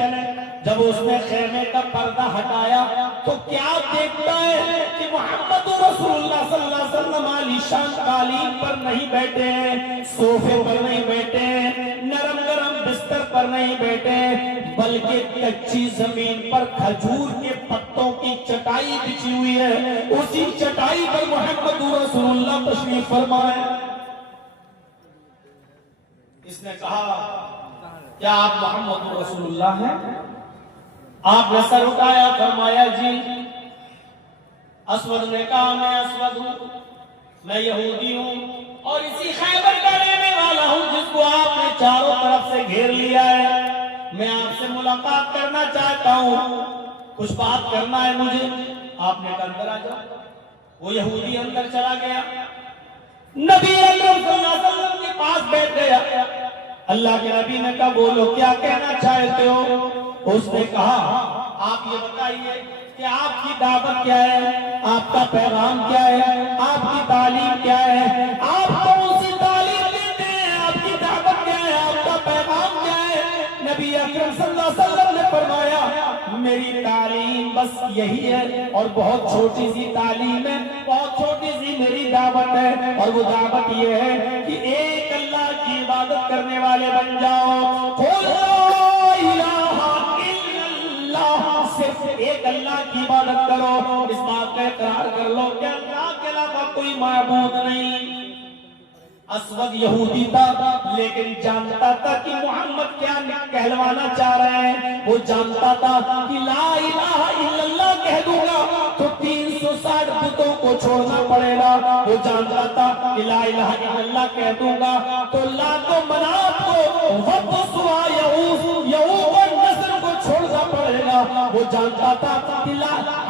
جب اس نے خیمے کا پردہ ہٹایا تو کیا دیکھتا ہے کہ محمد رسول اللہ صلی اللہ علیہ وسلم عالی شان قالین پر نہیں بیٹھے ہیں، صوفے پر نہیں بیٹھے ہیں، نرم گرم بستر پر نہیں بیٹھے ہیں، بلکہ کچی زمین پر کھجور کے پتوں کی چٹائی بچھی ہوئی ہے، اسی چٹائی پر محمد رسول اللہ تشریف فرما ہے۔ اس نے کہا کیا آپ محمد رسول اللہ ہیں؟ آپ نے سر اٹھایا، فرمایا جی۔ اسود نے کہا میں اسود ہوں، میں یہودی ہوں اور اسی خیبر کا رہنے والا ہوں جس کو آپ نے چاروں طرف سے گھیر لیا ہے۔ میں آپ سے ملاقات کرنا چاہتا ہوں، کچھ بات کرنا ہے مجھے۔ آپ نے کہا اندر آ جاؤ۔ وہ یہودی اندر چلا گیا، نبی اکرم صلی اللہ علیہ وسلم کے پاس بیٹھ گیا۔ اللہ کے نبی نے کہا بولو کیا کہنا چاہتے ہو؟ اس نے کہا آپ یہ بتائیے کہ آپ کی دعوت کیا ہے، آپ کا پیغام کیا ہے، آپ کی تعلیم کیا ہے، آپ کون سی تعلیم دیتے ہیں، آپ کی دعوت کیا ہے، آپ کا پیغام کیا ہے؟ نبی اکرم صلی اللہ علیہ وسلم نے فرمایا میری تعلیم بس یہی ہے اور بہت چھوٹی سی تعلیم ہے، بہت چھوٹی سی میری دعوت ہے، اور وہ دعوت یہ ہے کہ ایک اللہ کی عبادت کرنے والے بن جاؤ۔ قل لا الہ الا اللہ، صرف ایک اللہ کی عبادت کرو، اس بات کا اقرار کر لو کہ اللہ کے علاوہ کوئی معبود نہیں۔ اسود یہودی تھا لیکن جانتا تھا کہ محمد کیا کہلوانا چاہ رہے ہیں۔ وہ جانتا تھا کہ لا الہ الا اللہ کہہ دوں گا تو 360 بتوں کو چھوڑنا پڑے گا. وہ جانتا تھا کہ لا الہ الا اللہ کہہ دوں گا تو لات و منات کو وقت سوا یعوق اور نصر کو چھوڑنا پڑے گا. وہ جانتا تھا کہ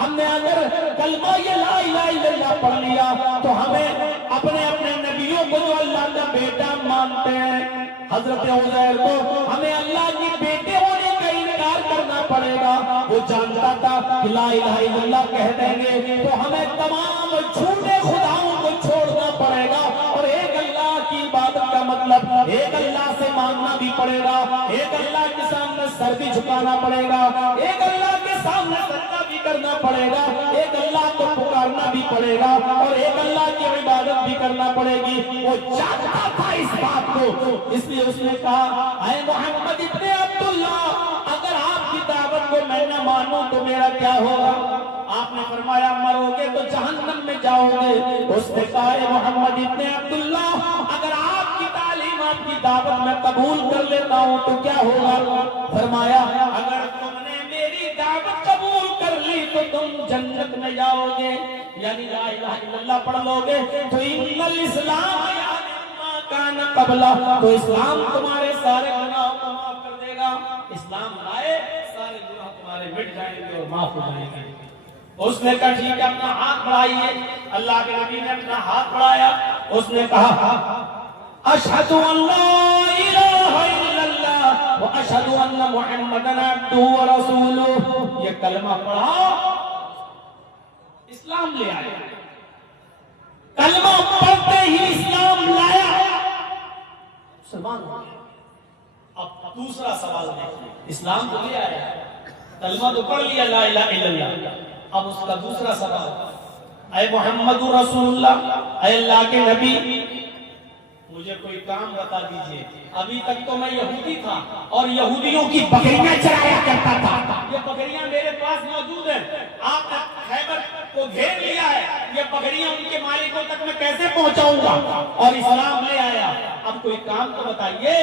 ہم نے اگر کلمہ یہ لا الہ الا اللہ پڑھ لیا تو ہمیں اپنے اپنے نبیوں کو جو اللہ کا بیٹا مانتے ہیں حضرت عزیر کو ہمیں اللہ کے بیٹے ہونے کا انکار کرنا پڑے گا. وہ جانتا تھا کہ لا الہ الا اللہ کہہ دیں گے تو ہمیں تمام جھوٹے خداؤں کو چھوڑنا پڑے گا اور ایک اللہ کی عبادت کا مطلب ایک اللہ سے مانگنا بھی پڑے گا, ایک اللہ کے سامنے سر بھی جھکانا پڑے گا, ایک اللہ کے سامنے سجدہ بھی کرنا پڑے گا, ایک اللہ کو پکارنا بھی پڑے گا اور ایک اللہ کی عبادت بھی کرنا پڑے گی. وہ جانتا تھا اس بات کو, اس لیے اس نے کہا اے محمد ابن عبداللہ اگر آپ کی دعوت کو میں نہ مانوں تو میرا کیا ہوگا؟ آپ نے فرمایا مرو گے تو جہنم میں جاؤ گے. اس نے کہا اے محمد ابن عبداللہ اگر آپ کی تعلیم آپ کی دعوت میں قبول کر لیتا ہوں تو کیا ہوگا؟ فرمایا اگر تم نے میری دعوت قبول کر لی تو تم جنت میں جاؤ گے, یعنی لا الہ الا اللہ پڑھ لو گے تو ان الاسلام کان قبلہ تو اسلام تمہارے سارے گناہوں کو معاف کر دے گا. اسلام لائے سارے گناہ تمہارے مٹ جائیں گے اور معاف ہو جائیں گے. اس نے کہا ٹھیک ہے اپنا ہاتھ بڑھائیے. اللہ کے نبی نے اپنا ہاتھ بڑھایا. اس نے کہا اشہد ان لا الہ الا اللہ واشہد ان محمدن عبدہ ورسولہ. یہ کلمہ پڑھا اسلام لے آیا. کلمہ پڑھتے ہی اسلام لایا مسلمان ہو گیا. اب دوسرا سوال دیکھیے, اسلام تو لے آیا, کلمہ تو پڑھ لیا لا الہ الا اللہ. اب اس کا دوسرا سوال اے محمد رسول اللہ, اے اللہ کے نبی مجھے کوئی کام بتا دیجئے. ابھی تک تو میں یہودی تھا اور یہودیوں کی بکریاں چرایا کرتا تھا. یہ بکریاں میرے پاس موجود ہیں. آپ نے خیبر کو گھیر لیا ہے. یہ بکریاں ان کے مالکوں تک میں کیسے پہنچاؤں گا؟ اور اسلام لے آیا. اب کوئی کام تو بتائیے,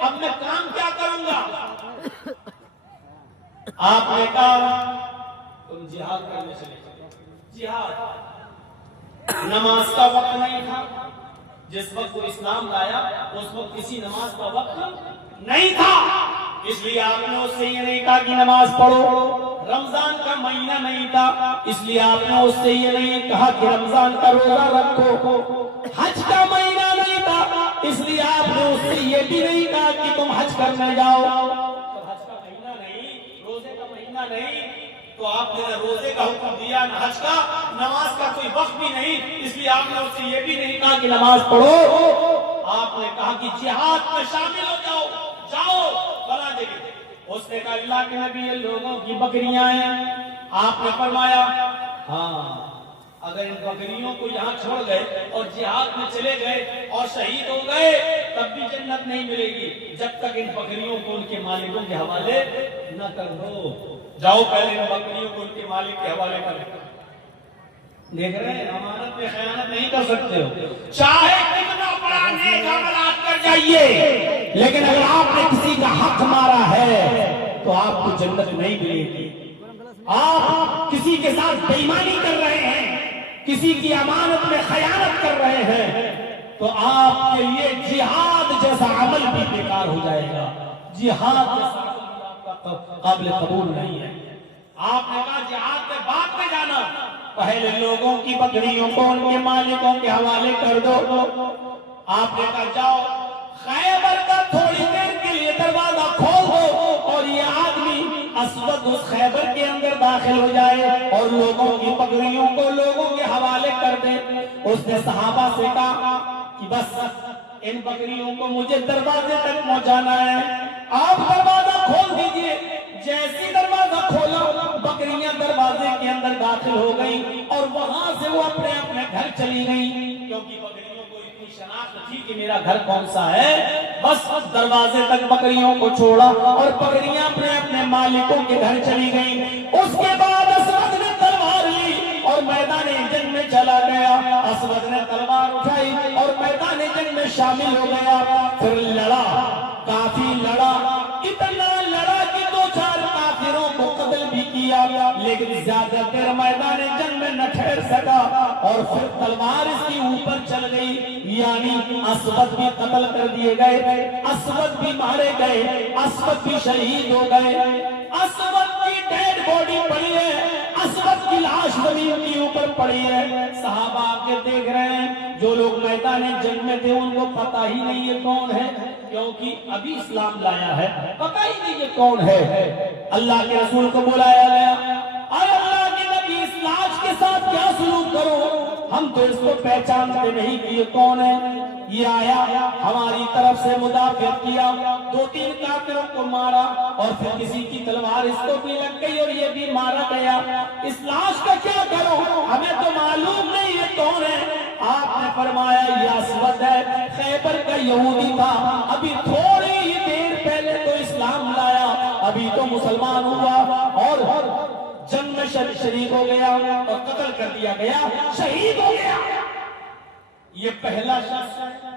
اب میں کام کیا کروں گا؟ آپ نے کہا تم جہاد کرنے چلے جاؤ. جہاد نماز کا وقت نہیں تھا. جس وقت وہ اسلام لایا اس وقت کسی نماز کا وقت نہیں تھا, اس لیے آپ نے اس سے یہ نہیں کہا کہ نماز پڑھو. رمضان کا مہینہ نہیں تھا, اس لیے آپ نے اس سے یہ نہیں کہا کہ رمضان کا روزہ رکھو. حج کا مہینہ نہیں تھا, اس لیے آپ نے اس سے یہ بھی نہیں کہا کہ تم حج کرنے جاؤ. تو حج کا مہینہ نہیں, روزے کا مہینہ نہیں, تو آپ نے نہ روزے کا حکم دیا نہ حج کا. نماز کا کوئی وقت بھی نہیں, اس لیے آپ نے اس سے یہ بھی نہیں کہا کہ نماز پڑھو. آپ نے کہا کہ جہاد میں شامل ہو جاؤ, جاؤ بنا جگہ. اس نے کہا اللہ کے نبی یہ لوگوں کی بکریاں ہیں. آپ نے فرمایا ہاں اگر ان بکریوں کو یہاں چھوڑ گئے اور جہاد میں چلے گئے اور شہید ہو گئے تب بھی جنت نہیں ملے گی جب تک ان بکریوں کو ان کے مالکوں کے حوالے نہ کر دو. جاؤ پہلے ان بکریوں کو ان کے مالک کے حوالے کر دو. دیکھ رہے ہیں امانت میں خیانت نہیں کر سکتے ہو, چاہے کتنا بڑا نیک عملات کر جائیے, لیکن اگر آپ نے کسی کا حق مارا ہے تو آپ کو جنت نہیں ملے گی. آپ کسی کے ساتھ بے ایمانی کر رہے ہیں, کسی کی امانت میں خیانت کر رہے ہیں تو آپ کے لیے جہاد جیسا عمل بھی بیکار ہو جائے گا. جہاد جیسا عمل آپ کا قابل قبول نہیں ہے. آپ نے کہا جہاد میں بعد میں جانا, پہلے لوگوں کی بکریوں کو ان کے مالکوں کے حوالے کر دو. آپ نے کہا جاؤ خیبر کا تھوڑی دیر کے لیے دروازہ کھول دو اور یہ آدمی اسود اس خیبر کے اندر داخل ہو جائے اور لوگوں کی بکریوں کو لوگوں کے حوالے کر دے. اس نے صحابہ سے کہا کہ بس ان بکریوں کو مجھے دروازے تک پہنچانا ہے, آپ دروازہ کھول دیجئے. جیسی دروازہ کھولا بکریاں دروازے کے اندر داخل ہو گئیں اور وہاں سے وہ اپنے اپنے گھر چلی گئیں, کیونکہ بکریوں کو اتنی شناخت تھی کہ میرا گھر کون سا ہے. بس دروازے تک بکریوں کو چھوڑا اور بکریاں اپنے اپنے مالکوں کے گھر چلی گئیں. اس کے بعد اسود نے تلوار لی اور میدان جنگ میں چلا گیا. اسود نے تلوار اٹھائی اور میدان جنگ میں شامل ہو گیا. پھر لڑا, کافی لڑا, اتنا لڑا کہ 2-4 کافروں کو قتل بھی کیا, لیکن زیادہ دیر میدان جنگ میں نہ ٹھہر سکا اور پھر تلوار اس کی اوپر چل گئی، یعنی اسود بھی قتل کر دیے گئے، اسود بھی مارے گئے، اسود بھی شہید ہو گئے، اسود کی ڈیڈ باڈی پڑی ہے، اسود کی لاش زمین کے اوپر پڑی ہے۔ صحابہ کے دیکھ رہے ہیں، جو لوگ میدان جنگ میں تھے ان کو پتہ ہی نہیں یہ کون ہے، کیونکہ ابھی اسلام لایا ہے، پتہ ہی نہیں یہ کون ہے۔ اللہ کے رسول کو بلایا گیا، اے اللہ کے نبی اس لاش کے ساتھ کیا سلوک کرو، ہم تو اس کو پہچانتے نہیں کہ یہ کون ہے۔ یہ آیا، ہماری طرف سے مدافعت کیا، 2-3 کافروں کو مارا، اور پھر کسی کی تلوار اس کو بھی لگ گئی اور یہ بھی مارا گیا۔ اس لاش کا کیا کرو، ہمیں تو معلوم نہیں یہ کون ہے۔ آپ نے فرمایا یہ اسود ہے، خیبر کا یہودی تھا، ابھی تھوڑی ہی دیر پہلے تو اسلام لایا، ابھی تو مسلمان ہوا اور جنگ میں شریک ہو گیا اور قتل کر دیا گیا، شہید ہو گیا۔ یہ پہلا شخص ہے،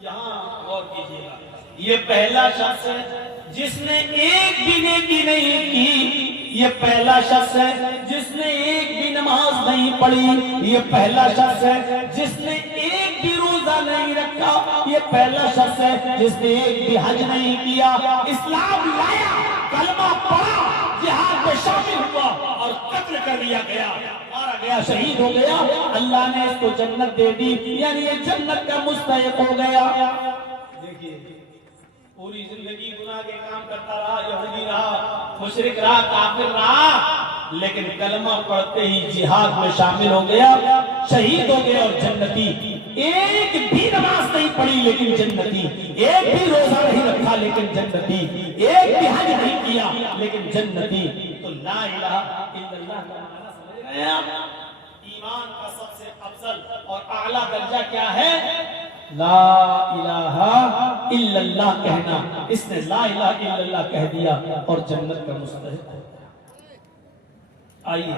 یہاں غور کیجیے گا، یہ پہلا شخص ہے جس نے ایک بھی نیکی نہیں کی، یہ پہلا شخص ہے جس نے ایک بھی نماز نہیں پڑھی، یہ پہلا شخص ہے جس نے ایک بھی روزہ نہیں رکھا، یہ پہلا شخص ہے جس نے ایک بھی حج نہیں کیا، اسلام لایا، کلمہ پڑھا، جہاد میں شامل ہوا اور قتل کر دیا گیا، مارا گیا، شہید ہو گیا۔ اللہ نے اس کو جنت دے دی، یعنی یہ جنت کا مستحق ہو گیا۔ دیکھیے پوری زندگی گناہ کے کام کرتا رہا، یہودی رہا، مشرک رہا، کافر رہا، لیکن کلمہ پڑھتے ہی جہاد میں شامل ہو گیا، شہید ہو گیا اور جنتی۔ ایک بھی نماز نہیں پڑھی لیکن جنتی، ایک بھی روزہ نہیں رکھا لیکن جنتی، ایک بھی حج نہیں کیا لیکن جنتی۔ تو لا الہ الا اللہ کا معنی سمجھ رہے ہیں آپ؟ ایمان کا سب سے افضل اور اعلیٰ درجہ کیا ہے؟ لا الہ الا اللہ کہنا۔ اس نے لا الہ الا اللہ کہہ دیا اور جنت کا مستحق ہو گیا۔ آئیے،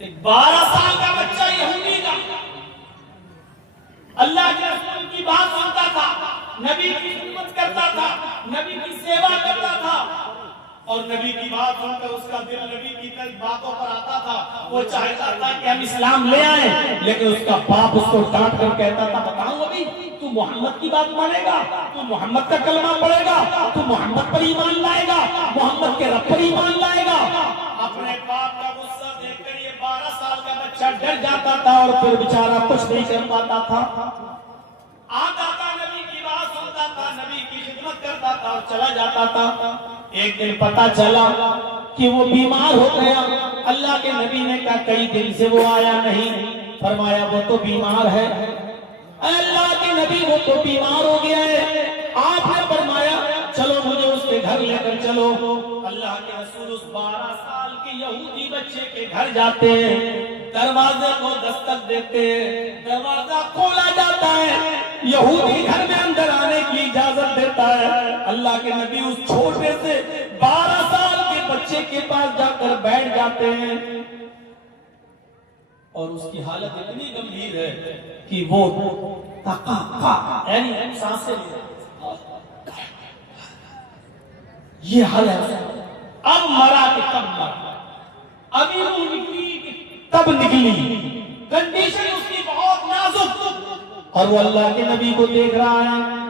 ایک 12 سال کا بچہ یہودی کا اللہ کے رسول کی بات سنتا تھا، نبی کی خدمت کرتا تھا، نبی کی سیوا کرتا تھا، اور نبی کی بات سن کر اس کا دل نبی کی باتوں پر آتا تھا، وہ چاہتا تھا کہ ہم اسلام لے آئیں، لیکن اس کا باپ اس کو ڈانٹ کر کہتا تھا بتاؤں ابھی تو محمد کی بات مانے گا، تو محمد کا کلمہ پڑھے گا، تو محمد پر ایمان لائے گا، محمد کے رب پر ایمان لائے گا۔ اپنے باپ کا غصہ دیکھ کر یہ 12 سال کا بچہ ڈر جاتا تھا اور پھر بیچارہ کچھ نہیں کر پاتا تھا۔ آتا تھا، نبی کی بات سنتا تھا، نبی کی خدمت کرتا تھا اور چلا جاتا تھا۔ ایک دن پتا چلا کہ وہ بیمار ہو گیا۔ اللہ کے نبی نے کہا کئی دن سے وہ آیا نہیں، فرمایا وہ تو بیمار ہے۔ اللہ کے نبی وہ تو بیمار ہو گیا ہے۔ آپ نے فرمایا چلو مجھے اس کے گھر لے کر چلو۔ اللہ کے رسول اس 12 سال کے یہودی بچے کے گھر جاتے ہیں، دروازے کو دستک دیتے ہیں، دروازہ کھولا جاتا ہے، یہودی گھر میں اندر آنے کی اجازت دیتا ہے۔ اللہ کے نبی اس چھوٹے سے 12 سال کے بچے کے پاس جا کر بیٹھ جاتے ہیں، اور اس کی حالت اتنی گمبھیر ہے کہ وہ یعنی سانسیں یہ حال ہے۔ اب مرا کہ تب مرا، ابھی روح نکلی کہ تب نکلی، کنڈیشن اس کی بہت نازک، اور وہ اللہ کے نبی کو دیکھ رہا ہے۔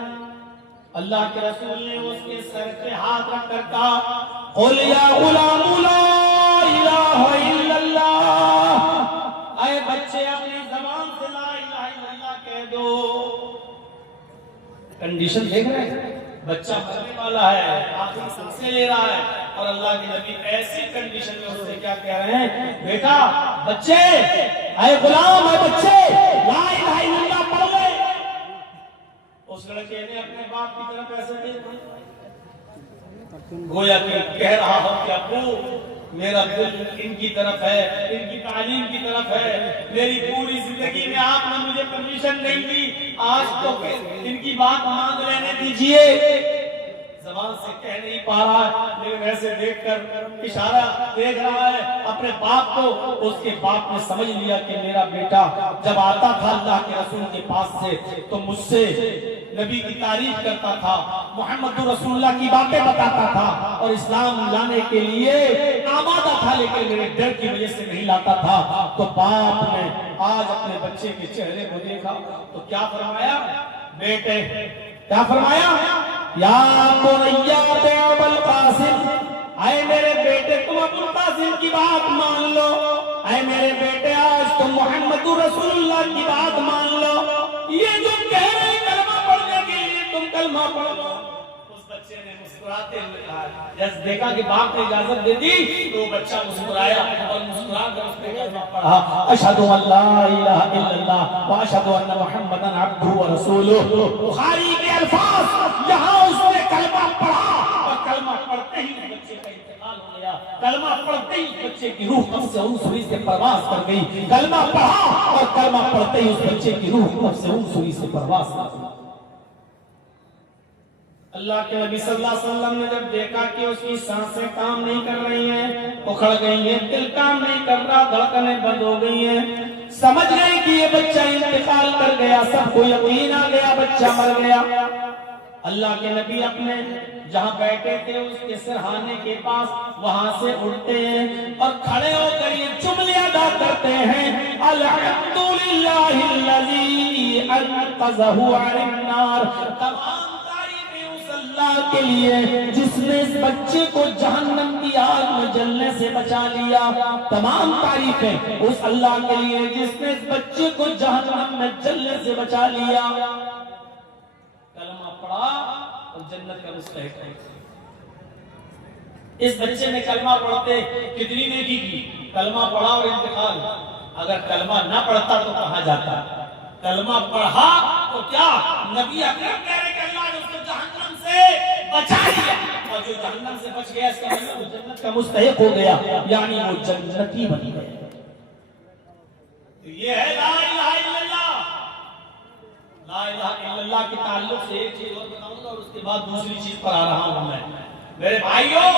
اللہ کے رسول نے اس کے سر پہ ہاتھ رکھ کر کہا قل یا غلام لا الہ الا اللہ، اے بچے اپنی زبان سے لا الہ الا اللہ کہہ دو۔ کنڈیشن دیکھ رہے ہیں، بچہ مرنے والا ہے، آخری سانسیں لے رہا ہے، اور اللہ کے نبی ایسی کنڈیشن میں اس سے کیا کہہ رہے ہیں، بیٹا بچے، اے غلام، اے بچے لا الہ الا اللہ پڑھ لے۔ اس لڑکے نے اپنے باپ کی طرف ایسے دیکھا، گویا کہ کہہ رہا ہو کہ ابو میرا دل ان کی طرف ہے، ان کی تعلیم کی طرف ہے، میری پوری زندگی میں آپ نے مجھے پرمیشن نہیں دی، آج تو ان کی بات مان لینے دیجئے۔ زبان سے کہہ نہیں پا رہا ہے، لیکن ایسے دیکھ کر اشارہ دیکھ رہا ہے اپنے باپ کو۔ اس کے باپ نے سمجھ لیا کہ میرا بیٹا جب آتا تھا اللہ کے رسول کے پاس سے تو مجھ سے نبی کی تعریف کرتا تھا، محمد رسول اللہ کی باتیں بتاتا تھا اور اسلام لانے کے لیے آمادہ تھا، لیکن میرے ڈر کی وجہ سے نہیں لاتا تھا۔ تو باپ نے آج اپنے بچے کے چہرے کو دیکھا تو کیا فرمایا؟ بیٹے کیا فرمایا؟ یا بنیا ابو القاسم، اے میرے بیٹے تم ابو القاسم کی بات مان لو، اے میرے بیٹے آج تم محمد رسول اللہ کی بات مان لو، یہ جو کہہ رہے ہیں کلمہ پڑھنے کے لیے تم کلمہ پڑھ لو۔ اس بچے نے مسکراتے ہوئے کہا، جب دیکھا کہ باپ نے اجازت دے دی تو بچہ مسکرایا اور مسکرا کر اس نے کلمہ پڑھا، اشہد ان لا الہ الا اللہ واشہد ان محمدا عبدہ ورسولہ۔ بخاری کے الفاظ، یہاں اس نے کلمہ پڑھا اور کلمہ پڑھتے ہی بچے کا انتقال ہو گیا، کلمہ پڑھتے ہی بچے کی روح قبر سے عنصری سے پرواز کر گئی، کلمہ پڑھا اور کلمہ پڑھتے ہی اس بچے کی روح قبر سے عنصری سے پرواز کر گئی۔ اللہ کے نبی صلی اللہ علیہ وسلم نے جب دیکھا کہ اس کی سانسیں کام نہیں کر رہی ہیں، اکھڑ گئی ہیں، دل کام نہیں کر رہا، دھڑکنیں بند ہو گئی ہیں، سمجھ گئے کہ یہ بچہ انتقال کر گیا، سب کو یقین آ گیا بچہ مر گیا۔ اللہ کے نبی اپنے جہاں بیٹھے تھے اس کے سرہانے کے پاس وہاں سے اٹھتے ہیں اور کھڑے ہو کر یہ جملے ادا کرتے ہیں، الحمدللہ الذی انقذہ عن النار۔ تمام تعریفیں اس اللہ کے لیے جس نے اس بچے کو جہنم کی آگ میں جلنے سے بچا لیا، تمام تعریفیں اس اللہ کے لیے جس نے اس بچے کو جہنم میں جلنے سے بچا لیا۔ کلمہ پڑھا اور جنت کا مستحق ہے۔ اس بچے نے کلمہ پڑھتے کتنی نیکی کی، کلمہ پڑھا اور انتقال۔ اگر کلمہ نہ پڑھتا تو کہاں جاتا؟ کلمہ پڑھا تو کیا نبی اکرم کہہ رہے کہ اللہ نے اس کو جہنم سے بچا لیا، اور جو جہنم سے بچ گیا اس کا مطلب وہ جنت کا مستحق ہو گیا، یعنی وہ جنتی بن گیا۔ یہ ہے لا الہ الا اللہ۔ لا الہ الا اللہ کے تعلق سے ایک چیز اور بتاؤں گا اور اس کے بعد دوسری چیز پر آ رہا ہوں میں۔ میرے بھائیوں،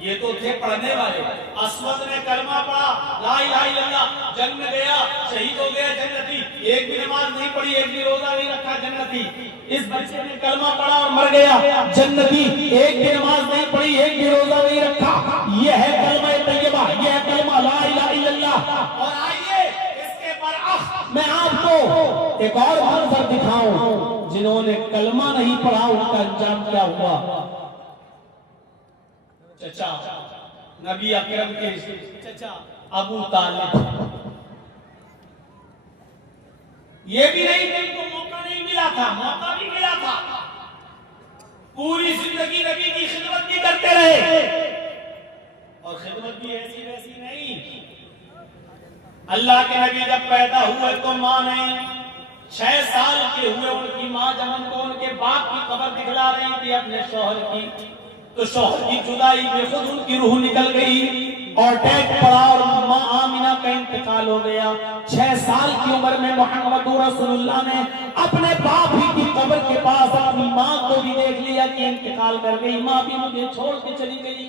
یہ تو تھے پڑھنے والے، اسود نے کلمہ پڑھا، لا الہ الا اللہ، جنگ میں گیا، شہید ہو گیا، جنتی، ایک بھی نماز نہیں پڑھی، ایک بھی روزہ نہیں رکھا، جنتی۔ اس بچے نے کلمہ پڑھا اور مر گیا، جنتی، ایک بھی نماز نہیں پڑھی، ایک بھی روزہ نہیں رکھا۔ یہ ہے کلمہ طیبہ، یہ ہے کلمہ لا الہ الا اللہ۔ اور آئیے میں آپ کو ایک اور منظر دکھاؤں، جنہوں نے کلمہ نہیں پڑھا ان کا انجام کیا ہوا۔ چچا نبی اکرم کے چچا ابو طالب، یہ بھی نہیں کہ ان کو موقع نہیں ملا تھا، موقع بھی ملا تھا، پوری زندگی نبی کی خدمت بھی کرتے رہے، اور خدمت بھی ایسی ویسی نہیں۔ اللہ کے نبی جب پیدا ہوئے تو ماں نے 6 سال کے ہوئے ان کی ماں جب ان کو ان کے باپ کی قبر دکھلا رہی تھی اپنے شوہر کی، تو شوہر کی جدائی میں خود ان کی روح نکل گئی اور ٹیک پڑا اور ماں آمینہ کا انتقال ہو گیا۔ 6 سال کی عمر میں محمد رسول اللہ نے اپنے باپ ہی کی قبر کے پاس اپنی ماں کو بھی دیکھ لیا کہ انتقال کر گئی، ماں بھی مجھے چھوڑ کے چلی گئی۔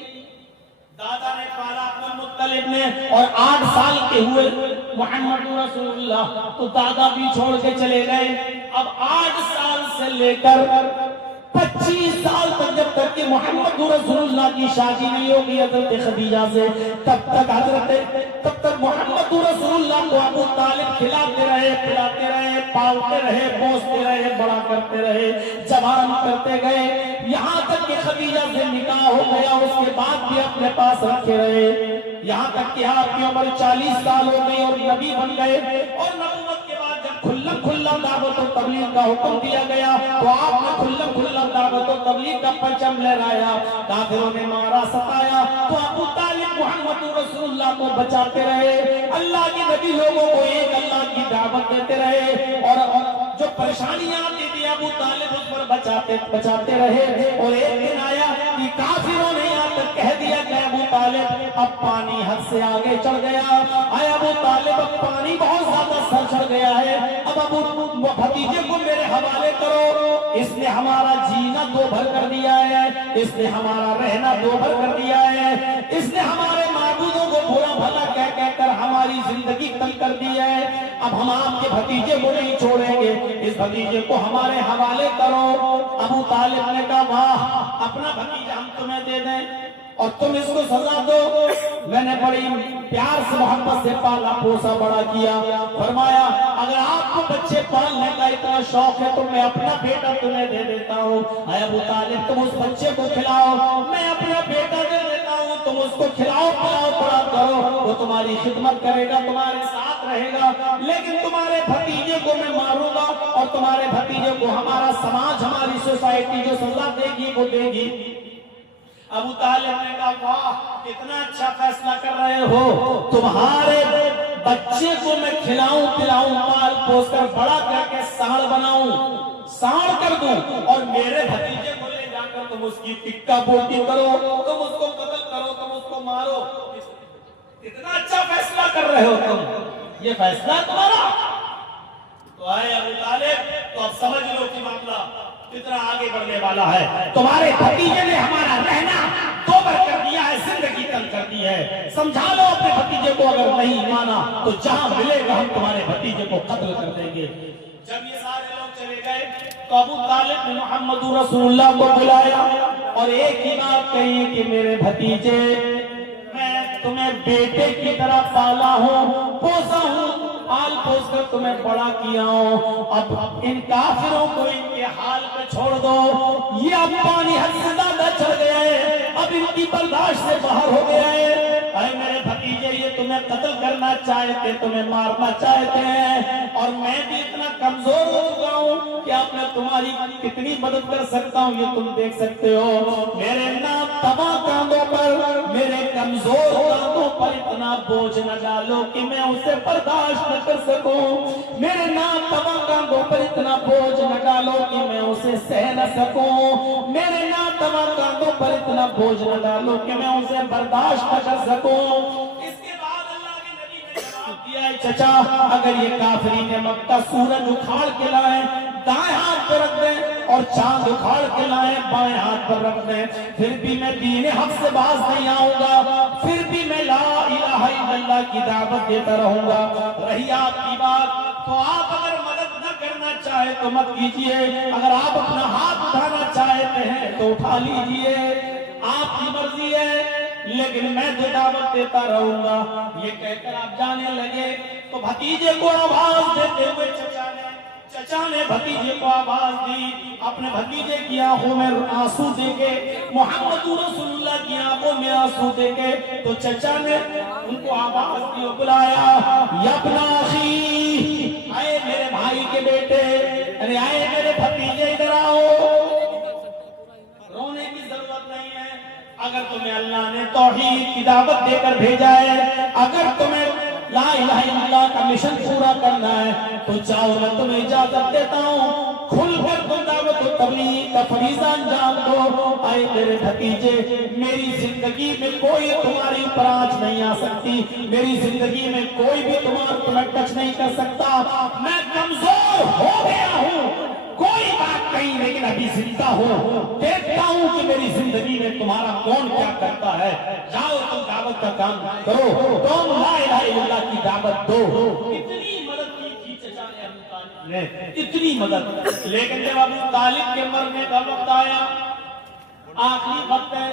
دادا نے پالا عبد المطلب نے، اور 8 سال کے ہوئے محمد رسول اللہ تو دادا بھی چھوڑ کے چلے گئے۔ اب 8 سال سے لے کر 25 سال تک جب تک کہ محمد رسول اللہ کی شادی نہیں ہوگی حضرت خدیجہ سے، تب تک محمد رسول اللہ کو ابو طالب کھلاتے رہے، پلاتے رہے، پالتے رہے، پوستے رہے، بڑا کرتے رہے، جوان کرتے گئے، یہاں تک کہ خدیجہ سے نکاح ہو گیا، اس کے بعد بھی اپنے پاس رکھے رہے، یہاں تک کہ آپ کی عمر 40 سال ہو گئی اور نبی بن گئے۔ اور نبوت کے بعد جب کھلا دعوت و تبلیغ کا حکم دیا گیا تو آپ نے کھلا دعوت و تبلیغ کا پرچم لہرایا، کافروں نے مارا، ستایا، تو ابو طالب محمد رسول اللہ کو بچاتے رہے، اللہ کے نبی لوگوں کو ایک اللہ کی دعوت دیتے رہے، اور جو پریشانیاں آتی تھی ابو طالب اس پر بچاتے رہے۔ اور ایک دن آیا کہ کافروں نے یہاں تک کہہ دیا کہ ابو طالب اب پانی حد سے آگے چڑھ گیا، اے ابو طالب اب پانی بہت زیادہ سر چڑھ گیا ہے، اب ابو بھتیجے کو میرے حوالے کرو، اس نے ہمارا جینا دو بھر کر دیا ہے، اس نے ہمارا رہنا دو بھر کر دیا ہے، اس نے ہمارے معبودوں کو برا بھلا کہہ کر ہماری زندگی تنگ کر دی ہے، اب ہم آپ کے بھتیجے کو نہیں چھوڑیں گے، اس بھتیجے کو ہمارے حوالے کرو۔ ابو طالب نے کہا واہ، اپنا بھتیجا ہم تمہیں دے دیں اور تم اس کو سزا دو؟ میں نے بڑی پیار سے محبت سے پالا پوسا بڑا کیا۔ فرمایا اگر آپ کو بچے پالنے کا اتنا شوق ہے تو میں اپنا بیٹا تمہیں دے دیتا ہوں۔ اے ابو طالب تم اس بچے کو کھلاؤ، میں اپنا بیٹا دے دیتا ہوں، تم اس کو کھلاؤ پلاؤ بڑا کرو، وہ تمہاری خدمت کرے گا، تمہارے ساتھ رہے گا، لیکن تمہارے بھتیجے کو میں ماروں گا اور تمہارے بھتیجے کو ہمارا سماج، ہماری سوسائٹی جو سزا دے گی وہ دے گی۔ ابو طالب نے کہا واہ کتنا اچھا فیصلہ کر رہے ہو، تمہارے بچے کو میں کھلاؤں پلاؤں پال پوس کر بڑا کر کے ساڑ بناؤں، ساڑ کر دوں، اور میرے بھتیجے کو لے جا کر تم اس کی ٹکا بوٹی کرو، تم اس کو قتل کرو، تم اس کو مارو۔ کتنا اچھا فیصلہ کر رہے ہو تم، یہ فیصلہ تمہارا؟ تو آئے ابو طالب تو اب سمجھ لو کہ معاملہ کتنا آگے بڑھنے والا ہے۔ تمہارے بھتیجے نے ہمارا رہنا دوبر کر دیا ہے، زندگی تنگ کر دی ہے، سمجھا لو اپنے بھتیجے کو، اگر نہیں مانا تو جہاں ملے گا ہم تمہارے بھتیجے کو قتل کر دیں گے۔ جب یہ سارے لوگ چلے گئے تو ابو طالب نے محمد رسول اللہ کو بلایا اور ایک ہی بات کہی کہ میرے بھتیجے میں تمہیں بیٹے کی طرح پالا ہوں، پوسا ہوں، پال پوس کر تمہیں بڑا کیا ہوں، اب ان کافروں کو ان کے حال پہ چھوڑ دو، یہ اب پانی حد سے زیادہ چڑھ گئے، اب ان کی برداشت سے باہر ہو گئے۔ اے میرے بھتیجے یہ تمہیں قتل کرنا چاہتے، تمہیں مارنا چاہتے ہیں، اور میں بھی اتنا کمزور ہو چکا ہوں کہ اب میں تمہاری کتنی مدد کر سکتا ہوں یہ تم دیکھ سکتے ہو۔ میرے ناتواں کاندھوں پر، میرے کمزور کاندھوں پر اتنا بوجھ نہ ڈالو کہ میں اسے برداشت نہ کر سکوں، میرے ناتواں کاندھوں پر اتنا بوجھ نہ ڈالو کہ میں اسے سہ نہ سکوں، میرے ناتواں کاندھوں پر اتنا بوجھ نہ ڈالو کہ میں اسے برداشت نہ کر سکوں۔ اس کے بعد اللہ کے نبی نے جواب دیا ہے چچا اگر یہ کافرین مکہ سورج اکھاڑ کے لائیں دائیں ہاتھ پر رکھ دیں اور چاند اکھاڑ کے لائیں بائیں ہاتھ پر رکھ دیں، پھر بھی میں دین حق سے باز نہیں آؤں گا، پھر بھی میں لا الہ الا اللہ کی دعوت دیتا رہوں گا۔ رہی آپ کی بات تو آپ اگر مدد نہ کرنا چاہے تو مت کیجئے، اگر آپ اپنا ہاتھ اٹھانا چاہتے ہیں تو اٹھا لیجئے، آپ کی مرضی ہے، لیکن میں تو دعوت دیتا رہوں گا۔ یہ کہہ کر آپ جانے لگے تو بھتیجے کو آواز دیتے ہوئے چچا نے بھتیجے کو آواز دی، اپنے بھتیجے کی آنکھوں میں آنسو دے کے، محمد رسول اللہ کی آنکھوں میں آنسو دے کے، تو چچا نے ان کو آواز دی اور بلایا یا ابن اخی، آئے میرے بھائی کے بیٹے، آئے میرے بھتیجے ادھر آؤ، رونے کی ضرورت نہیں ہے، اگر تمہیں اللہ نے توحید کی دعوت دے کر بھیجا ہے، اگر تمہیں لا الہ الا اللہ کا مشن پورا کرنا ہے تو جاؤ، میں تمہیں اجازت دیتا ہوں، کھل کر تم دعوت و تبلیغ کا فریضہ انجام دو۔ آئے میرے بھتیجے میری زندگی میں کوئی تمہاری اوپر آنچ نہیں آ سکتی، میری زندگی میں کوئی بھی تمہیں ٹچ نہیں کر سکتا، میں کمزور ہو گیا ہوں، کوئی بات نہیں، لیکن ابھی زندہ ہوں، دیکھتا ہوں کہ میری زندگی میں تمہارا کون کیا کرتا ہے، جاؤ تم دعوت کا کام کرو، تم لا الہ الا اللہ کی دعوت دو۔ اتنی مدد کی تھی چچا نے ابو طالب نے، اتنی مدد، لیکن جب ابو طالب کے مرنے کا وقت آیا، آخری وقت ہے،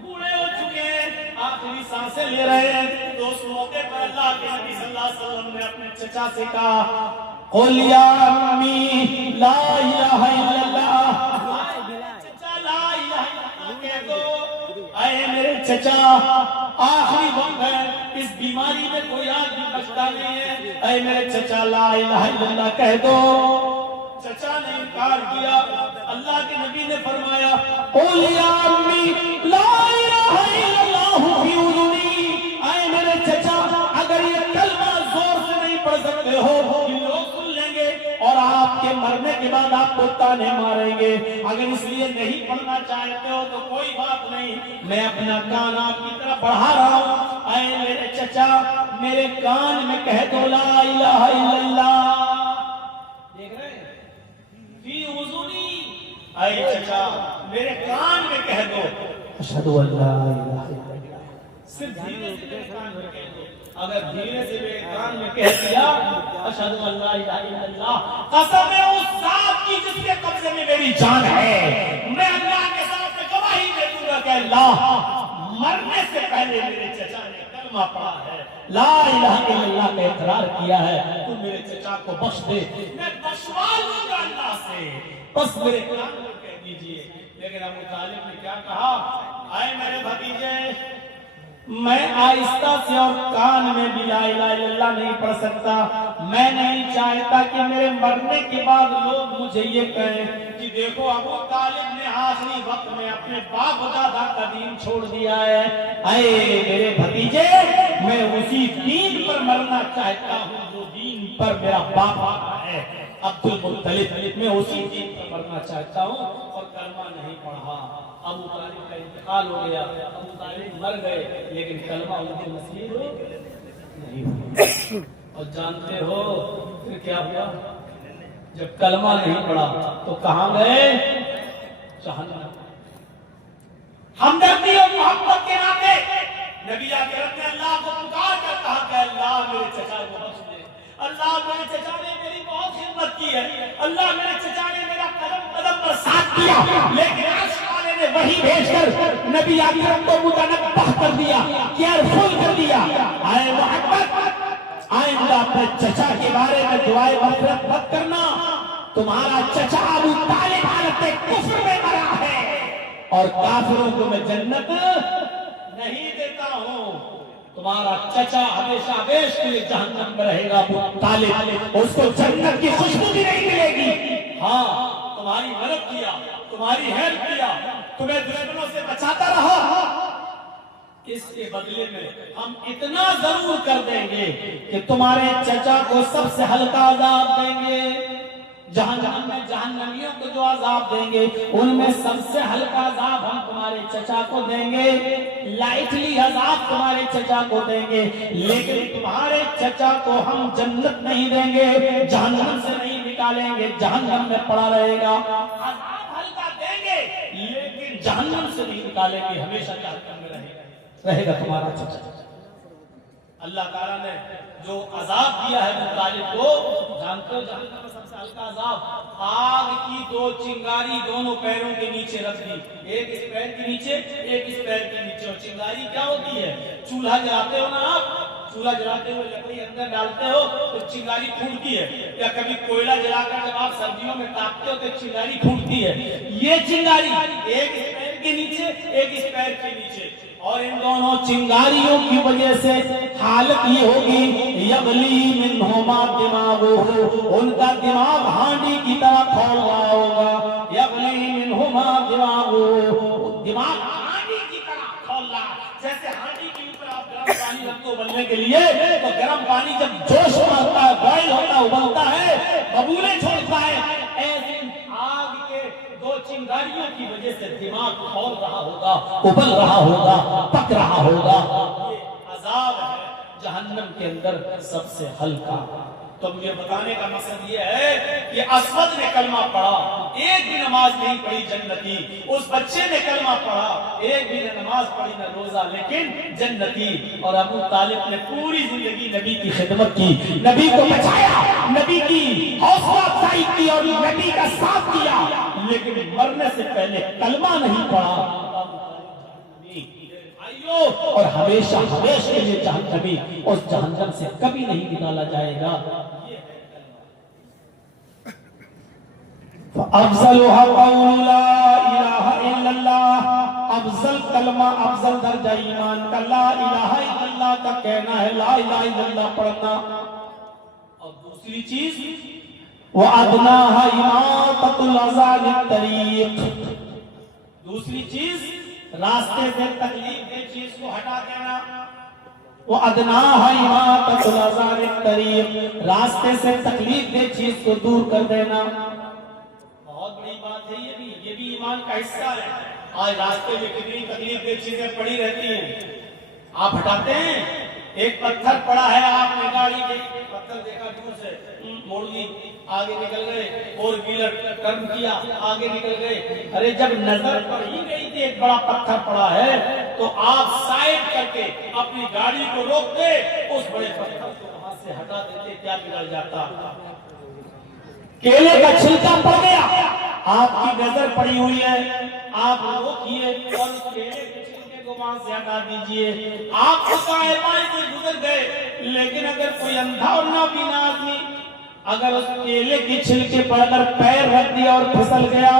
بوڑھے ہو چکے ہیں، آخری سانسیں لے رہے ہیں، تو اس موقع پر اللہ کے نبی صلی اللہ علیہ وسلم نے اپنے چچا سے کہا قل یا امی لا الہ الا اللہ، چچا لا الہ الا اللہ کہہ دو۔ اے میرے چچا آخری وقت ہے، اس بیماری میں کوئی آدمی بچتا نہیں ہے، اے میرے چچا لا الہ الا اللہ کہہ دو۔ چچا نے انکار کیا، اللہ کے نبی نے فرمایا قل یا امی لا الہ الا اللہ فی اذنی، اے میرے چچا اگر یہ کلمہ زور سے نہیں پڑھ سکتے ہو لوگ سن لیں گے اور آپ کے مرنے کے بعد آپ کو تانے ماریں گے، اگر اس لیے نہیں پڑھنا چاہتے ہو تو کوئی بات نہیں، میں اپنا کان آپ کی طرف بڑھا رہا ہوں، اے میرے چچا میرے کان میں کہہ دو لا الہ الا اللہ، دیکھ رہے ہیں فی اذنی، اے چچا میرے کان میں کہہ دو اشہد ان لا الہ الا اللہ، صرف دھیرے سے میرے کان میں کہہ دو، اگر دھیرے سے میرے کان میں کہہ دیا اشہد ان لا الہ الا اللہ، قسم ہے اس اس کے قبضے میں میری جان ہے، میں اللہ کے سامنے گواہی دے دوں گا کہ اللہ مرنے سے پہلے میرے چچا نے کلمہ پڑھا ہے، لا الہ الا اللہ کا اقرار کیا ہے، تو میرے چچا کو بخش دے، میں بخشوا لوں گا اللہ سے، بس میرے کلام کو کہہ دیجئے۔ لیکن ابو طالب نے کیا کہا، آئے میرے بھتیجے، میں آہستہ سے اور کان میں بھی لا الہ الا اللہ نہیں پڑھ سکتا، میں نہیں چاہتا کہ میرے مرنے کے بعد لوگ مجھے یہ کہیں کہ دیکھو ابو طالب نے آخری وقت میں اپنے باپ دادا کا دین چھوڑ دیا ہے۔ اے میرے بھتیجے، میں اسی دین پر مرنا چاہتا ہوں جو دین پر میرا باپ آتا ہے، عبد المطلب، میں اسی دین پر مرنا چاہتا ہوں، اور کلمہ نہیں پڑھا۔ ابو طالب کا انتقال ہو گیا، ابو طالب مر گئے، لیکن کلمہ ان کے نصیب نہیں ہوا۔ اور جانتے ہو پھر کیا ہوا؟ جب کلمہ نہیں پڑھا تو کہاں گئے؟ جہنم۔ ہمدردی اور محبت کے ناطے نبی اکرم نے اللہ کو پکار کر کہا کہ اللہ میرے چچا کو بخش دے، اللہ میرے چچا نے میری بہت خدمت کی ہے، اللہ میرے چچا نے میرا قدم قدم پر ساتھ دیا، لیکن عرش والے نے وحی بھیج کر نبی اکرم کو متنبہ کر دیا، کیئرفل کر دیا۔ اے محبت، آئندہ اپنے چچا کے بارے میں دعائے مغفرت مت کرنا، تمہارا چچا ابو طالب حالت کفر میں مرا ہے، اور کافروں کو میں جنت نہیں دیتا ہوں، تمہارا چچا ہمیشہ ہمیش کے لیے جہنم میں رہے گا ابو طالب، اس کو جنت کی خوشبو بھی نہیں ملے گی۔ ہاں تمہاری مدد کیا، تمہاری ہیلپ کیا، تمہیں دشمنوں سے بچاتا رہا، اس کے بدلے میں ہم اتنا ضرور کر دیں گے کہ تمہارے چچا کو سب سے ہلکا عذاب دیں گے، جہنم میں جہنمیوں کو جو عذاب دیں گے ان میں سب سے ہلکا عذاب ہم تمہارے چچا کو دیں گے، لائٹلی عذاب تمہارے چچا کو دیں گے، لیکن تمہارے چچا کو ہم جنت نہیں دیں گے، جہنم سے نہیں نکالیں گے، جہنم میں پڑا رہے گا، عذاب ہلکا دیں گے لیکن جہنم سے نہیں نکالیں گے، ہمیشہ جہنم میں رہے گا تمہارا چچا۔ اللہ تعالیٰ نے جو عذاب دیا ہے ابو طالب کو، جانتے ہو جہنم میں سب سے ہلکا عذاب، آگ کی دو چنگاری دونوں پیروں کے نیچے رکھ دی، ایک اس پیر کے نیچے ایک اس پیر کے نیچے، اور چنگاری کیا ہوتی ہے؟ چولہا جلاتے ہو نا آپ، چولہا جلاتے ہوئے لکڑی اندر ڈالتے ہو تو چنگاری پھوٹتی ہے، یا کبھی کوئلہ جلا کر جب آپ سردیوں میں تاپتے ہو تو چنگاری پھوٹتی ہے، یہ چنگاری ایک اس پیر کے نیچے ایک اس پیر کے نیچے، اور ان دونوں چنگاریوں کی وجہ سے حالت یہ ہوگی یغلی منہما دماغہ، ان کا دماغ ہانڈی کی طرح کھول رہا ہوگا، یغلی منہما دماغہ، دماغ ہانڈی کی طرح کھول رہا، جیسے ہانڈی کے اوپر آپ گرم پانی رکھتے ہو ابلنے کے لیے، تو گرم پانی جب جوش میں ہوتا ہے، بوائل ہوتا ہے، ابلتا ہے، ببولے چھوڑتا ہے، ایسے آگ کے دو چنگاریوں کی وجہ سے دماغ کھول رہا ہوگا، ابل رہا ہوگا، پک رہا ہوگا، یہ عذاب ہے جہنم کے اندر سب سے ہلکا۔ تو مجھے بتانے کا مقصد یہ ہے کہ اسود نے کلمہ پڑھا، ایک بھی نماز نہیں پڑھی جنتی، اس بچے نے کلمہ پڑھا، ایک بھی نہ نماز پڑھی نہ روزہ، لیکن جنتی، اور ابو طالب نے پوری زندگی نبی کی خدمت کی، نبی کو بچایا، نبی کی حوصلہ افزائی کی اور نبی کا ساتھ دیا، لیکن مرنے سے پہلے کلمہ نہیں پڑھا، اور ہمیشہ ہمیشہ کے لیے جہنمی، اس جہنم سے کبھی نہیں نکالا جائے گا۔ فَأَفْضَلُهَا قَوْلُ لَا إِلَهَ إِلَّا اللَّهُ، افضل کلمہ، افضل درجہ ایمان کا لا الہ الا اللہ کا کہنا ہے، لا الہ الا اللہ پڑھنا، اور دوسری چیز وَأَدْنَاهَا إِمَاطَةُ الْأَذَى عَنِ الطَّرِيقِ، دوسری چیز راستے سے تکلیف دہ چیز کو ہٹا دینا، وَأَدْنَاهَا إِمَاطَةُ الْأَذَى عَنِ الطَّرِيقِ، راستے سے تکلیف دہ چیز کو دور کر دینا، بہت بڑی بات ہے یہ بھی ایمان کا حصہ ہے۔ آج راستے میں کتنی تکلیف دہ چیزیں پڑی رہتی ہیں، آپ ہٹاتے ہیں، ایک پتھر پڑا ہے، آپ نے گاڑی دیکھی، پتھر دیکھا دور سے، موڑ دی، آگے نکل گئے، اور ویلر ٹرن کیا، آگے نکل گئے، ارے جب نظر پڑ ہی گئی تھی ایک بڑا پتھر پڑا ہے تو آپ سائڈ کر کے اپنی گاڑی کو روکتے، اس بڑے پتھر کو وہاں سے ہٹا دیتے، کیا بگڑ جاتا؟ کیلے کا چھلکا پڑ گیا، آپ کی نظر پڑی ہوئی ہے، آپ وہ کیے اور کیلے کے چھلکے کو وہاں سے ہٹا دیجئے، آپ کو دائیں بائیں سے گزر گئے، لیکن اگر کوئی اندھا اور نابینا آدمی اگر اس کیلے کی چھلکے پڑ کر پیر رکھ دیا اور پھسل گیا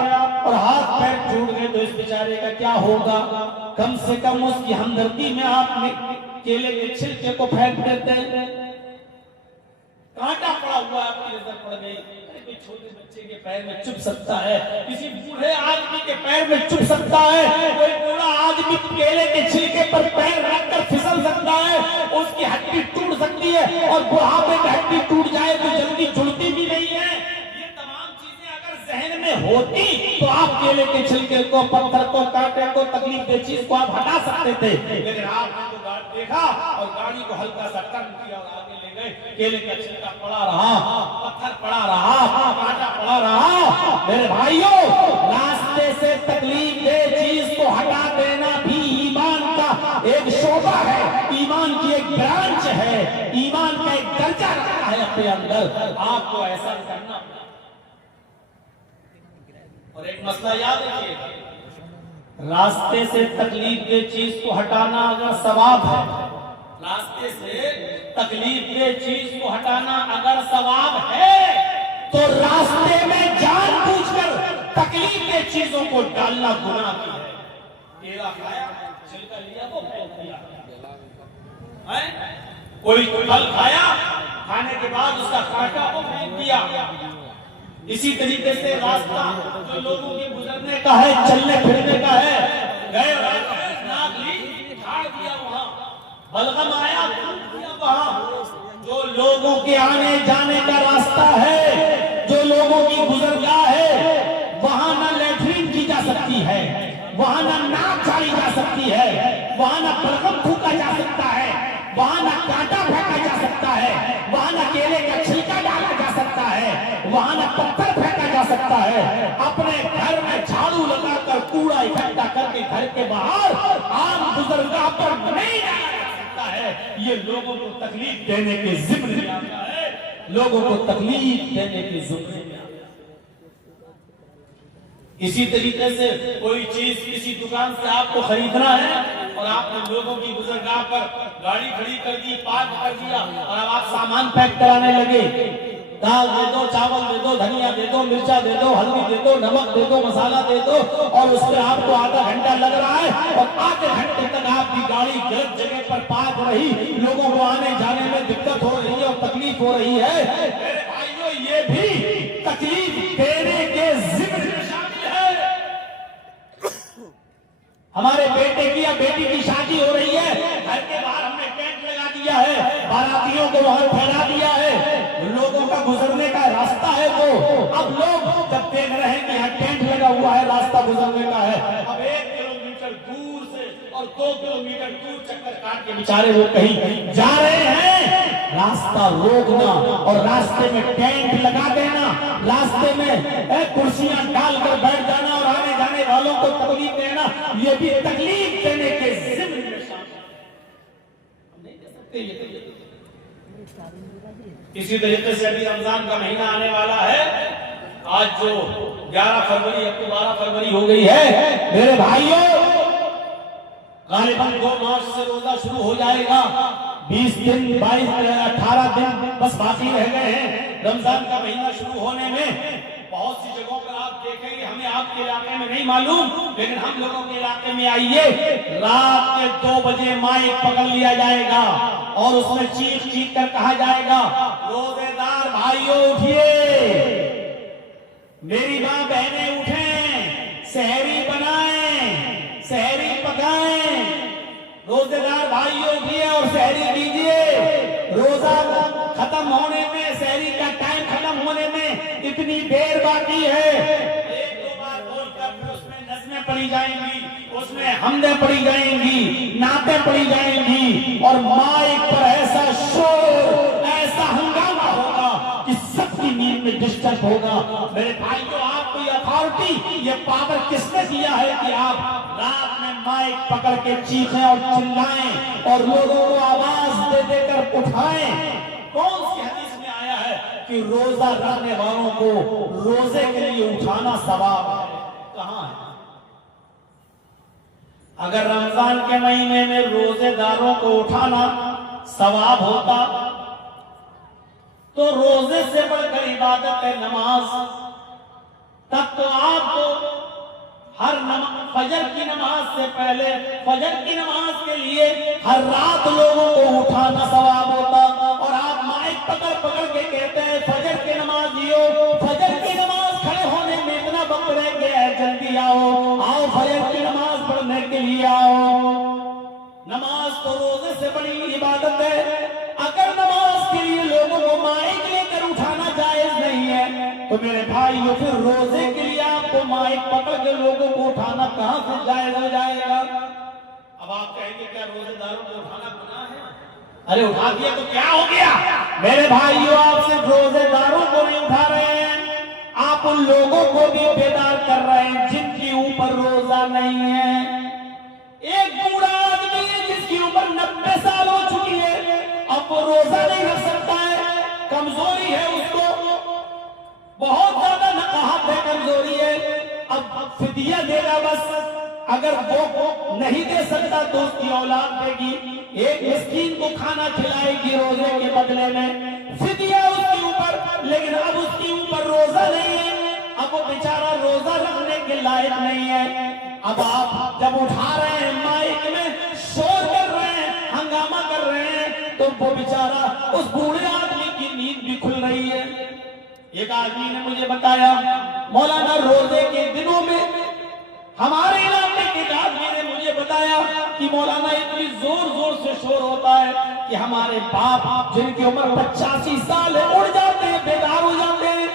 اور ہاتھ پیر ٹوٹ گئے تو اس بیچارے کا کیا ہوگا؟ کم سے کم اس کی ہمدردی میں آپ نے کیلے کے چھلکے کو پھینک دیتے ہیں۔ کانٹا پڑا ہوا آپ کی نظر پڑ گئی، کوئی چھوٹے بچے کے پیر میں چپ سکتا ہے، کسی بوڑھے آدمی کے پیر میں چپ سکتا ہے، کوئی بوڑھا آدمی کیلے کے چھلکے پر پیر رکھ کر پھسل سکتا ہے، اس کی ہڈی ٹوٹ سکتی ہے، اور بڑھاپے میں ہڈی ٹوٹ جائے تو جلدی جڑتی بھی نہیں ہے۔ یہ تمام چیزیں اگر ذہن میں ہوتی تو آپ کیلے کے چھلکے کو، پتھر کو، کانٹے کو، تکلیف دہ چیز کو آپ ہٹا سکتے تھے، لیکن آپ نے تو گاڑی دیکھا اور گاڑی کو ہلکا سا ٹرن کیا اور آگے لے گئے، کیلے کا چھلکا پڑا رہا، پتھر پڑا رہا، کانٹا پڑا رہا۔ میرے بھائیوں، راستے سے تکلیف دہ چیز کو ہٹا دینا بھی ایمان کا ایک شعبہ ہے، ایمان کی ایک برانچ ہے، ایمان کا ایک درجہ رکھا ہے اپنے اندر، آپ کو ایسا کرنا۔ اور ایک مسئلہ یاد رکھیے، راستے سے تکلیف دہ چیز کو ہٹانا اگر ثواب ہے، راستے سے تکلیف دہ چیز کو ہٹانا اگر ثواب ہے تو راستے میں جان بوجھ کر تکلیف دہ چیزوں کو ڈالنا گناہ کی ہے۔ کیلا کھایا، چھلکا لیا وہ پھینک دیا، کوئی پھل کھایا، کھانے کے بعد اس کا کانٹا وہ پھینک دیا۔ اسی طریقے سے راستہ جو لوگوں کے گزرنے کا ہے، چلنے پھرنے کا ہے، گئے ناک لی جھاڑ دیا وہاں، بلغم آیا دیا وہاں، جو لوگوں کے آنے جانے کا راستہ ہے، جو لوگوں کی گزرگاہ ہے، وہاں نہ لیٹرین کی جا سکتی ہے، وہاں نہ ناک جھاڑی جا سکتی ہے، وہاں نہ بلغم پھونکا جا سکتا ہے، وہاں نہ کانٹا پھینکا جا سکتا ہے، وہاں نہ کیلے کا چھلکا ڈالا جا سکتا ہے، وہاں نہ پتھر پھینکا جا سکتا ہے۔ اپنے گھر میں جھاڑو لگا کر کوڑا اکٹھا کر کے گھر کے باہر عام بزرگاہ پر نہیں ڈالا جا سکتا ہے، یہ لوگوں کو تکلیف دینے کے ذمہ میں آتا ہے، لوگوں کو تکلیف دینے کے ذمہ میں آتا ہے۔ اسی طریقے سے کوئی چیز کسی دکان سے آپ کو خریدنا ہے اور آپ نے لوگوں کی گزرگاہ پر گاڑی کھڑی کر دی، پارک کر دیا اور اب آپ سامان پیک کرانے لگے، دال دے دو، چاول دے دو، دھنیا دے دو، مرچا دے دو، ہلدی دے دو، نمک دے دو، مسالہ دے دو، اور اس میں آپ کو آدھا گھنٹہ لگ رہا ہے اور آدھے گھنٹے تک آپ کی گاڑی غلط جگہ پر پارک رہی، لوگوں کو آنے جانے میں دقت ہو رہی ہے اور تکلیف ہو رہی ہے۔ میرے بھائیوں، یہ بھی تکلیف دینے کے ذمہ میں شامل ہے۔ ہمارے بیٹے کی یا بیٹی کی شادی ہو رہی ہے، گھر کے باہر ہم نے ٹینٹ لگا دیا ہے، باراتیوں کو وہاں پھیلا دیا ہے، لوگوں کا گزرنے کا راستہ ہے وہ، اب لوگ جب دیکھ رہے ہیں کہ یہاں ٹینٹ لگا ہوا ہے، راستہ گزرنے کا ہے، اب 1 کلومیٹر دور سے اور 2 کلومیٹر دور چکر کاٹ کے بیچارے وہ کہیں جا رہے ہیں، راستہ روکنا اور راستے میں ٹینٹ لگا دینا، راستے میں کرسیاں ڈال کر بیٹھ جانا اور آنے جانے والوں کو تکلیف دینا، یہ بھی تکلیف دینے کے ذمہ میں شامل ہے۔ ہم نہیں دے سکتے یہ۔ اسی طریقے سے ابھی رمضان کا مہینہ آنے والا ہے، آج جو 11 فروری اب تو 12 فروری ہو گئی ہے، میرے بھائیوں غالباً 2 مارچ سے روزہ شروع ہو جائے گا، 20 دن 18 دن بس باقی رہ گئے ہیں رمضان کا مہینہ شروع ہونے میں۔ بہت سی جگہوں پر آپ دیکھیں گے، ہمیں آپ کے علاقے میں نہیں معلوم، لیکن ہم لوگوں کے علاقے میں آئیے، رات کے 2 بجے مائک پکڑ لیا جائے گا اور اس میں چیخ چیخ کر کہا جائے گا، روزے دار بھائیوں اٹھیے، میری ماں بہنیں اٹھیں، سحری بنائیں، سحری پکائیں، روزے دار بھائیوں اٹھیے اور سحری کیجیے، روزہ ختم ہونے میں، سحری کا ٹائم ختم ہونے میں اتنی دیر باقی ہے۔ 1-2 بار بول کر پھر اس میں نظمیں پڑھی جائیں گی، اس میں حمدیں پڑھی جائیں گی، نعتیں پڑھی جائیں گی، اور مائک پر ایسا شور، ایسا ہنگامہ ہوگا کہ سب کی نیند میں ڈسٹرب ہوگا۔ میرے بھائیوں، آپ کو یہ اتھارٹی، یہ پاور کس نے دیا ہے کہ آپ رات میں مائک پکڑ کے چیخیں اور چلائیں اور لوگوں کو آواز دے دے کر اٹھائیں؟ کون سی حدیث میں آیا ہے کہ روزہ رکھنے والوں کو روزے کے لیے اٹھانا ثواب ہے؟ کہاں ہے؟ اگر رمضان کے مہینے میں روزے داروں کو اٹھانا ثواب ہوتا تو روزے سے بڑھ کر عبادت ہے نماز. تب تو آپ کو ہر فجر کی نماز سے پہلے فجر کی نماز کے لیے ہر رات لوگوں کو اٹھانا ثواب ہوتا. اور آپ مائک پکڑ پکڑ کے کہتے ہیں فجر کی نمازیو، فجر کی نماز کھڑے ہونے میں اتنا وقت رہ گیا ہے، جلدی آؤ آؤ فجر کی نماز پڑھنے کے لیے آؤ. نماز تو روزے سے بڑی عبادت ہے. اگر نماز کے لیے لوگوں کو مائک لے کر اٹھانا جائز نہیں ہے تو میرے بھائیو پھر روزے کے لیے آپ کو مائک پکڑ کے لوگوں کو اٹھانا کہاں سے جائز ہو جائے گا؟ اب آپ کہیں گے کیا روزے داروں کو اٹھانا گناہ ہے؟ ارے اٹھا دیا تو کیا ہو گیا؟ میرے بھائیو آپ صرف روزے داروں کو نہیں اٹھا رہے ہیں، آپ ان لوگوں کو بھی بیدار کر رہے ہیں جن کے اوپر روزہ نہیں ہے. ایک بوڑھا آدمی ہے جس کی عمر 90 سال ہو چکی ہے، اب وہ روزہ نہیں رکھ سکتا ہے، کمزوری ہے اس کو، بہت زیادہ نقاہت ہے، کمزوری ہے. اب فدیہ دے گا بس. اگر وہ نہیں دے سکتا تو اس کی اولاد دے گی، ایک مسکین کو کھانا کھلائے گی روزے کے بدلے میں. فدیہ اس کے اوپر، لیکن اب اس کے اوپر روزہ نہیں ہے، اب وہ بیچارہ روزہ رکھنے کے لائق نہیں ہے. اب آپ جب اٹھا رہے ہیں مائک میں شور کر رہے ہیں، ہنگامہ کر رہے ہیں، تو وہ بیچارہ اس بوڑھے آدمی کی نیند بھی کھل رہی ہے. ایک آدمی نے مجھے بتایا مولانا روزے کے دنوں میں ہمارے علاقے کے ایک آدمی نے مجھے بتایا کہ مولانا اتنی زور زور سے شور ہوتا ہے کہ ہمارے باپ جن کی عمر 85 سال ہے اڑ جاتے ہیں، بیدار ہو جاتے ہیں،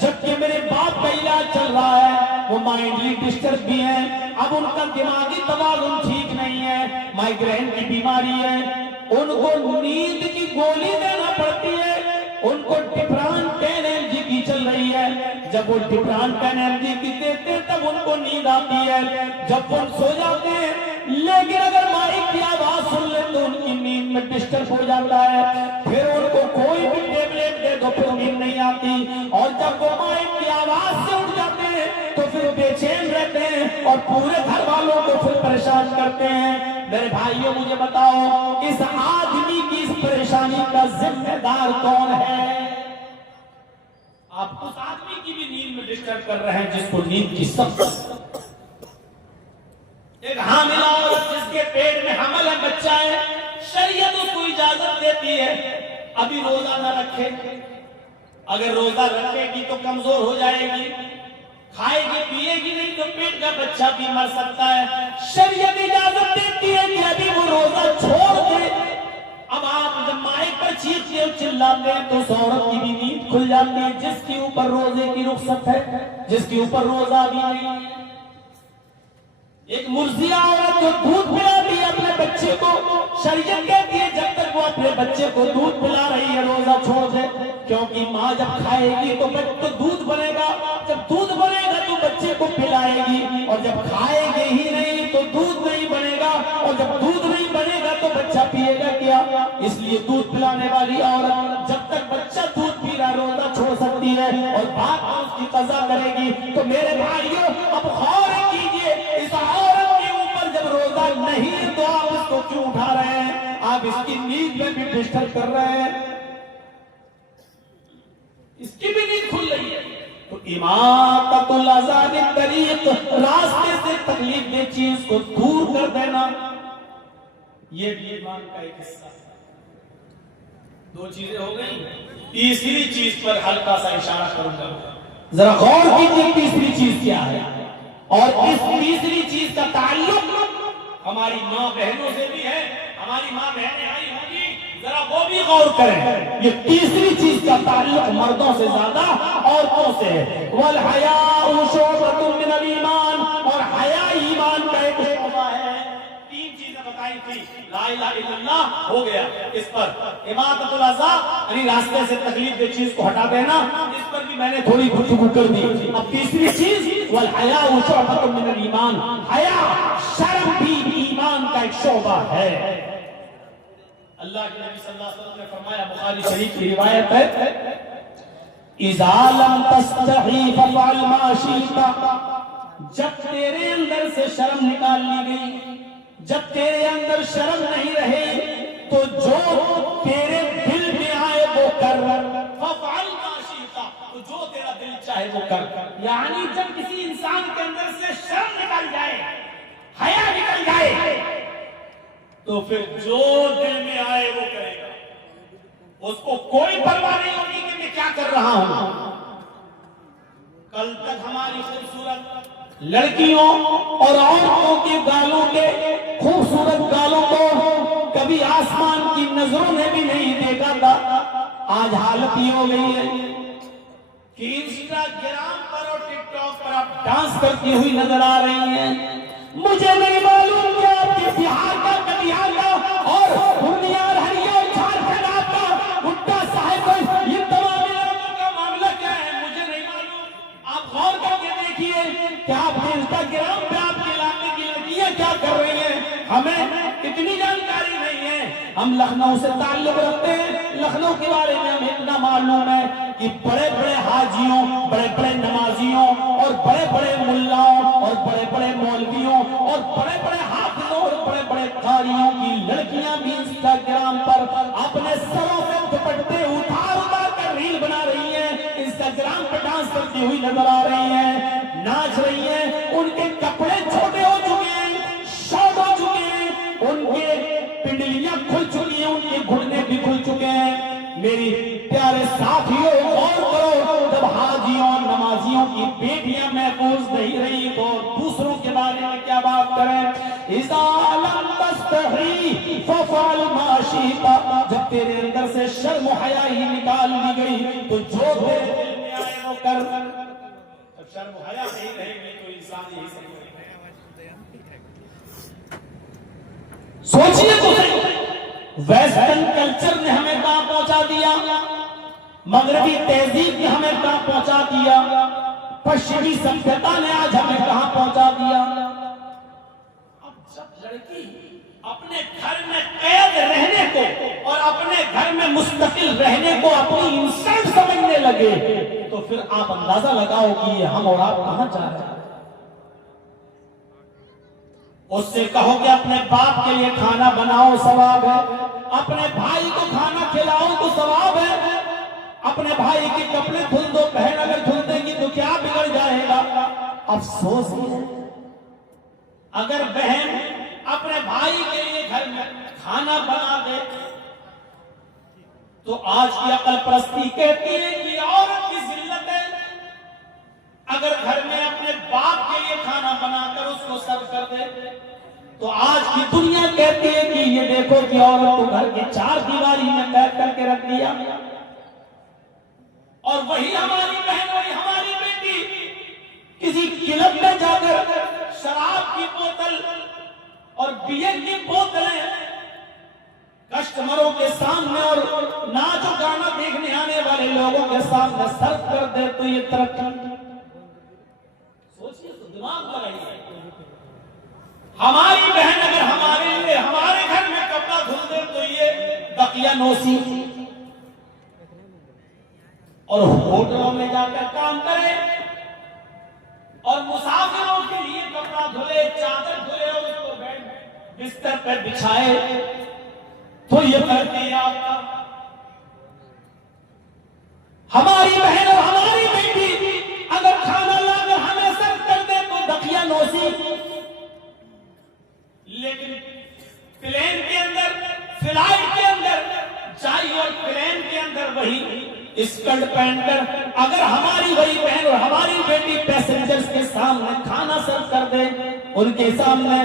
جبکہ میرے باپ کا علاج چل رہا ہے، وہ مائنڈلی ڈسٹرب بھی ہیں، اب ان کا دماغی توازن ٹھیک نہیں ہے، مائیگرین کی بیماری ہے، ان کو نیند کی گولی دینا پڑتی ہے، ان کو ڈپران پین انرجی کی چل رہی ہے. جب وہ ڈپران پین انرجی کی دیتے ہیں تب ان کو نیند آتی ہے، جب وہ سو جاتے ہیں. لیکن اگر مائک کی آواز سن لیں تو ان کی نیند میں ڈسٹرب ہو جاتا ہے، پھر ان کو کوئی بھی ٹیبلیٹ دے دو پھر نیند نہیں آتی، اور جب وہ مائک کی آواز سے اٹھ جاتے ہیں تو پھر بے چین رہتے ہیں اور پورے گھر والوں کو پھر پریشان کرتے ہیں. میرے بھائیوں مجھے بتاؤ اس آدمی کی اس پریشانی کا ذمہ دار کون ہے؟ آپ اس آدمی کی بھی نیند میں ڈسٹرب کر رہے ہیں جس کو نیند کی سخت. ایک حاملہ عورت جس کے پیٹ میں حمل ہے، بچہ ہے، شریعت اس کو اجازت دیتی ہے ابھی روزہ نہ رکھے. اگر روزہ رکھے گی تو کمزور ہو جائے گی، کھائے گی پیے گی نہیں تو پیٹ کا بچہ بھی مر سکتا ہے. شریعت اجازت دیتی ہے کہ ابھی وہ روزہ چھوڑ دے. اب آپ جب مائک پر چیختے اور چلاتے ہیں تو اس عورت کی بھی نیند کھل جاتی ہے جس کے اوپر روزے کی رخصت ہے، جس کے اوپر روزہ بھی نہیں ہے. ایک مرضیہ عورت جو دودھ پلاتی ہے اپنے بچے کو، شریعت کہتی ہے جب تک وہ اپنے بچے کو دودھ پلا رہی ہے روزہ چھوڑ دے، کیونکہ ماں جب کھائے گی تو دودھ بنے گا، جب دودھ بنے گا تو بچے کو پلائے گی، اور جب کھائے گی ہی نہیں تو دودھ نہیں بنے گا، اور جب دودھ نہیں بنے گا تو بچہ پیے گا کیا؟ اس لیے دودھ پلانے والی عورت جب تک بچہ دودھ پی رہا روزہ چھوڑ سکتی ہے اور بعد میں اس کی قضا کرے گی. تو میرے بھائیوں اب غور کیجئے، اس عورت کے اوپر جب روزہ نہیں ہے تو آپ اس کو کیوں اٹھا رہے ہیں؟ آپ اس کی نیند میں بھی ڈسٹرب کر رہے ہیں، اس کی بھی نیند کھل رہی ہے. تو اماطۃ الاذى عن الطریق، راستے سے تکلیف دہ چیز کو دور کر دینا، یہ بھی ایمان کا ایک حصہ ہے. دو چیزیں ہو گئی، تیسری چیز پر ہلکا سا اشارہ کروں گا، ذرا غور کیجیے تیسری چیز کیا ہے. اور اس تیسری چیز کا تعلق ہماری ماں بہنوں سے بھی ہے. ہماری ماں بہنیں آئی ہوں گی، ذرا وہ بھی غور کریں. یہ تیسری چیز کا تعلق مردوں سے زیادہ عورتوں سے ہے. والحیاء شعبۃ من الایمان، اور حیا ایمان کا ایک شعبہ ہے. تین چیزیں بتائی تھی، لا الہ الا اللہ ہو گیا، اس پر اماطۃ الاذى یعنی راستے سے تکلیف دہ چیز کو ہٹا دینا، اس پر بھی میں نے تھوڑی گفتگو کر دی. اب تیسری چیز والحیاء شعبۃ من الایمان، حیا شرم بھی ایمان کا ایک شعبہ ہے. اللہ کے نبی صلی اللہ علیہ وسلم نے فرمایا، بخاری شریف کی روایت ہے، اذا لم تستحی ففعل ما شئت، جب تیرے اندر سے شرم نکال لی گئی، جب تیرے اندر شرم نہیں رہے تو جو تیرے دل میں آئے وہ کر، ففعل ما شئت، تو جو تیرا دل چاہے وہ کر. یعنی جب کسی انسان کے اندر سے شرم نکل جائے، حیا نکل جائے، تو پھر جو دل میں آئے وہ کرے گا. اس کو کوئی پرواہ نہیں ہوگی کہ میں کیا کر رہا ہوں. کل تک ہماری خوبصورت لڑکیوں اور عورتوں کے گالوں کے خوبصورت گالوں کو کبھی آسمان کی نظروں نے بھی نہیں دیکھا تھا. آج حالت یہ ہو گئی ہے کہ انسٹاگرام پر اور ٹک ٹاک پر آپ ڈانس کرتی ہوئی نظر آ رہی ہیں. مجھے نہیں معلوم کہ آپ کے بہار کا کٹیہار کا اور بنیاد ہریہ جھارکھنڈ آپ کا بھٹا صاحب یہ تمام علاقوں کا معاملہ کیا ہے، مجھے نہیں معلوم. آپ غور کر کے دیکھیے کہ آپ کے انسٹاگرام پہ آپ کے علاقے کی لڑکیاں کیا کر رہی ہیں. ہمیں اتنی جانکاری نہیں ہے. ہم لکھنؤ سے تعلق رکھتے ہیں، لکھنؤ کے بارے میں ہمیں اتنا معلوم ہے کہ بڑے بڑے حاجیوں، بڑے بڑے نمازیوں اور بڑے بڑے ملاؤں اور بڑے بڑے مولویوں اور بڑے بڑے حافظوں اور بڑے بڑے قاریوں کی لڑکیاں بھی انسٹاگرام پر اپنے سروں سے دوپٹے اتار کر ریل بنا رہی ہیں، انسٹاگرام پر ڈانس کرتی ہوئی نظر آ رہی ہیں، ناچ رہی ہیں. ان کے کپڑے چھوٹے ہو چکے ہیں، شارٹ ہو چکے ہیں، ان کے پنڈلیاں کھل چکی ہیں، ان کے گھٹنے بھی کھل چکے ہیں. میری پیارے ساتھیوں غور کرو، جب حاجیوں نمازیوں کی بیٹیاں محفوظ نہیں رہی تو دوسروں کے بارے میں کیا بات کریں. اذا لم تستحی ففعل ما شئت، جب تیرے اندر سے شرم و حیا ہی نکال لی گئی تو جو تیرے دل میں آئے وہ کر. جب شرم و حیا نہیں رہے گی تو انسان یہی سے سوچئے تو ویسٹرن کلچر نے ہمیں کہاں پہنچا دیا، مغربی تہذیب نے ہمیں کہاں پہنچا دیا، پشچمی سبھیتا نے آج ہمیں کہاں پہنچا دیا. اب جب لڑکی اپنے گھر میں قید رہنے کو اور اپنے گھر میں مستقل رہنے کو اپنی انسلٹ سمجھنے لگے تو پھر آپ اندازہ لگاؤ کہ یہ ہم اور آپ کہاں جا رہے ہیں. اس سے کہو کہ اپنے باپ کے لیے کھانا بناؤ ثواب ہے، اپنے بھائی کو کھانا کھلاؤ تو ثواب ہے، اپنے بھائی کے کپڑے دھل دو، بہن اگر دھل دے گی تو کیا بگڑ جائے گا. افسوس ہے اگر بہن اپنے بھائی کے لیے گھر میں کھانا بنا دے تو آج کی عقل پرستی کہتی ہے کہ عورت کی ذلت ہے. اگر گھر میں اپنے باپ کے لیے کھانا بنا کر اس کو سرو کر دے تو آج کی دنیا کہتی ہے کہ یہ دیکھو کہ عورت کو گھر کے چار دیواری میں قید کر کے رکھ دیا. اور وہی ہماری بہن، وہی ہماری بیٹی کسی کلب میں جا کر شراب کی بوتل اور بیئر کی بوتلیں کسٹمروں کے سامنے اور ناچ و گانا دیکھنے آنے والے لوگوں کے سامنے سرو کر دے تو یہ ترقی. سوچئے تو دماغ لگائیے. ہماری بہن اگر ہمارے لیے ہمارے گھر میں کپڑا دھل دے تو یہ بقیہ نوسی اور ہوٹلوں میں جا کر کام کرے اور مسافروں کے لیے کپڑا دھلے، چادر دھلے اور اس کو بستر پر بچھائے تو یہ کرتے آپ کا. ہماری بہن اور ہماری بیٹی اگر کھانا لا کر ہمیں سرو کر دے تو بقیہ نوسی. لیکن پلین کے اندر، فلائٹ کے اندر جائی اور پلین کے اندر وہی اسکرٹ پہن کر اگر ہماری وہی بہن اور ہماری بیٹی پیسنجرز کے سامنے کھانا سرو کر دے، ان کے سامنے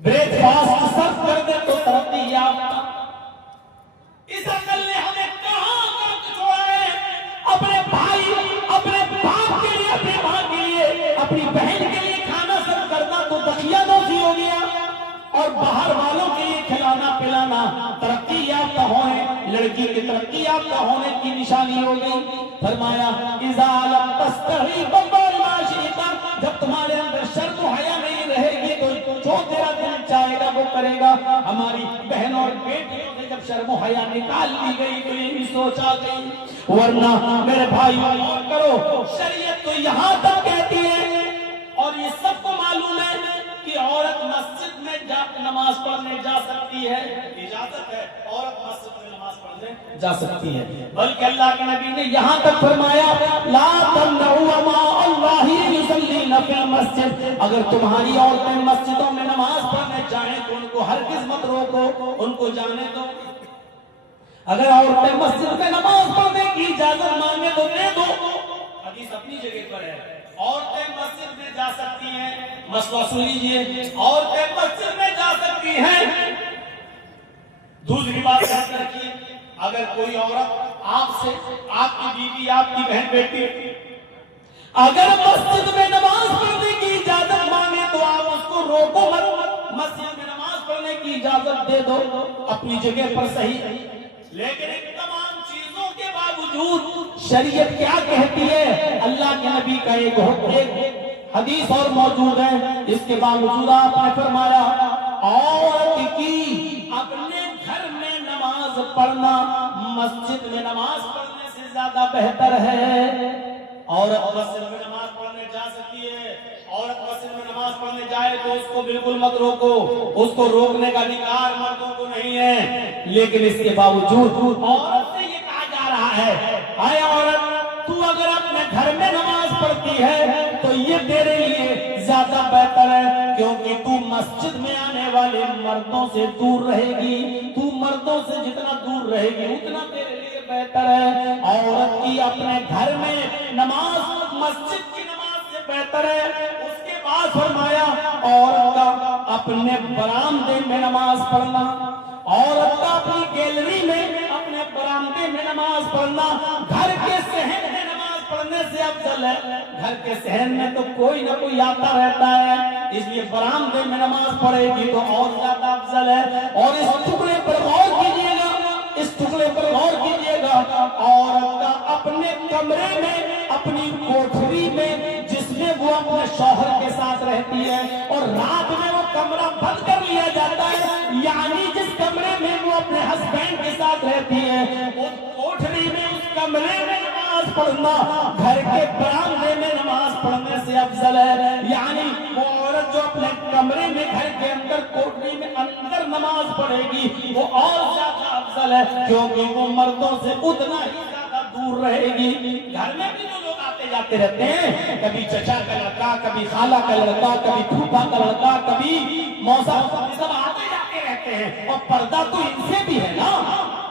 بریک فاسٹ سرو کر دے تو ترقی یافتہ. اس عقل نے ہمیں کہاں تک چھوڑا ہے. اپنے بھائی، اپنے باپ کے لیے، اپنے ماں کے لیے، اپنی بہن کے لیے کھانا سرو کرنا تو بقیہ نوسی ہو گیا، اور باہر والوں کے لیے کھلانا پلانا ترقی یافتہ ہونے، لڑکی کے ترقی یافتہ ہونے کی نشانی ہو گئی. فرمایا اذا لم تستحی ففعل ما شئت، جب تمہارے اندر شرم و حیا نہیں رہے گی تو جو تیرا دل چاہے گا وہ کرے گا. ہماری بہنوں اور بیٹیوں سے جب شرم و حیا نکال لی گئی تو یہ بھی سوچا گئی. ورنہ میرے بھائیوں غور کرو، شریعت تو یہاں تک کہتی ہے اور یہ سب کو معلوم ہے کہ عورت مسجد میں نماز پڑھنے جا سکتی ہے، اجازت ہے عورت مسجد میں نماز پڑھنے جا سکتی ہے. بلکہ اللہ کے نبی نے یہاں تک فرمایا لا تمنعوا ماء اللہ یصلین فی المسجد، اگر تمہاری عورتیں مسجدوں میں نماز پڑھنے جائیں تو ان کو ہرگز مت روکو، ان کو جانے دو. اگر عورتیں مسجد میں نماز پڑھنے کی اجازت مانگے تو دے دو. حدیث اپنی جگہ پر ہے، عورتیں مسجد میں جا سکتی ہیں. مسئلہ سن لیجیے، عورتیں مسجد میں جا سکتی ہیں. دوسری بات یاد رکھیے، اگر کوئی عورت آپ سے، آپ کی بیوی، آپ کی بہن بیٹی اگر مسجد میں نماز پڑھنے کی اجازت مانگے تو آپ اس کو روکو مت، مسجد میں نماز پڑھنے کی اجازت دے دو، اپنی جگہ پر صحیح. لیکن ان تمام چیزوں کے باوجود شریعت کیا کہتی ہے؟ اللہ کے نبی کا ایک حدیث اور موجود ہے، اس کے باوجود آپ نے فرمایا عورت کی اپنے گھر میں نماز پڑھنا مسجد میں نماز پڑھنے سے زیادہ بہتر ہے. عورت مسجد میں نماز پڑھنے جا سکتی ہے، عورت مسجد میں نماز پڑھنے جائے تو اس کو بالکل مت روکو، اس کو روکنے کا ادھیکار مردوں کو نہیں ہے. لیکن اس کے باوجود عورت سے یہ کہا جا رہا ہے اے عورت، تو اگر اپنے گھر میں نماز پڑھتی ہے تو یہ تیرے لیے زیادہ بہتر ہے، کیونکہ تو مسجد میں آنے والے مردوں سے دور رہے گی. تو مردوں سے جتنا دور رہے گی اتنا تیرے لیے بہتر ہے. عورت کی اپنے گھر میں نماز مسجد کی نماز سے بہتر ہے. اس کے بعد فرمایا عورت کا اپنے برآمدے میں نماز پڑھنا، عورت کا اپنی گیلری میں، اپنے برآمدے میں نماز پڑھنا گھر کے صحن میں نماز پڑھنے سے افضل ہے. گھر کے صحن میں تو کوئی نہ کوئی آتا رہتا ہے، اس لیے برآمدے میں نماز پڑھے گی تو اور زیادہ افضل ہے. اور اس ٹکڑے پر غور کیجیے گا، اس ٹکڑے پر غور کیجیے گا، عورت کا اپنے کمرے میں، اپنی کوٹھری میں جس میں وہ اپنے شوہر کے ساتھ رہتی ہے اور رات میں وہ کمرہ بند کر لیا جاتا ہے، یعنی جس کمرے میں وہ اپنے ہسبینڈ کے ساتھ رہتی ہے اس کوٹھری میں، اس کمرے میں نماز پڑھنا گھر کے برآمدے میں نماز پڑھنے سے افضل ہے. یعنی وہ عورت جو اپنے کمرے میں، گھر کے اندر کوٹھری میں اندر نماز پڑھے گی وہ اور زیادہ افضل ہے، کیونکہ وہ مردوں سے اتنا ہی زیادہ دور رہے گی. گھر میں بھی جو لوگ آتے جاتے رہتے ہیں، کبھی چچا کا لڑکا، کبھی خالہ کا لڑکا، کبھی پھوپھا کا لڑکا، کبھی موسا، سب آتے جاتے رہتے ہیں اور پردہ تو ان سے بھی ہے نا.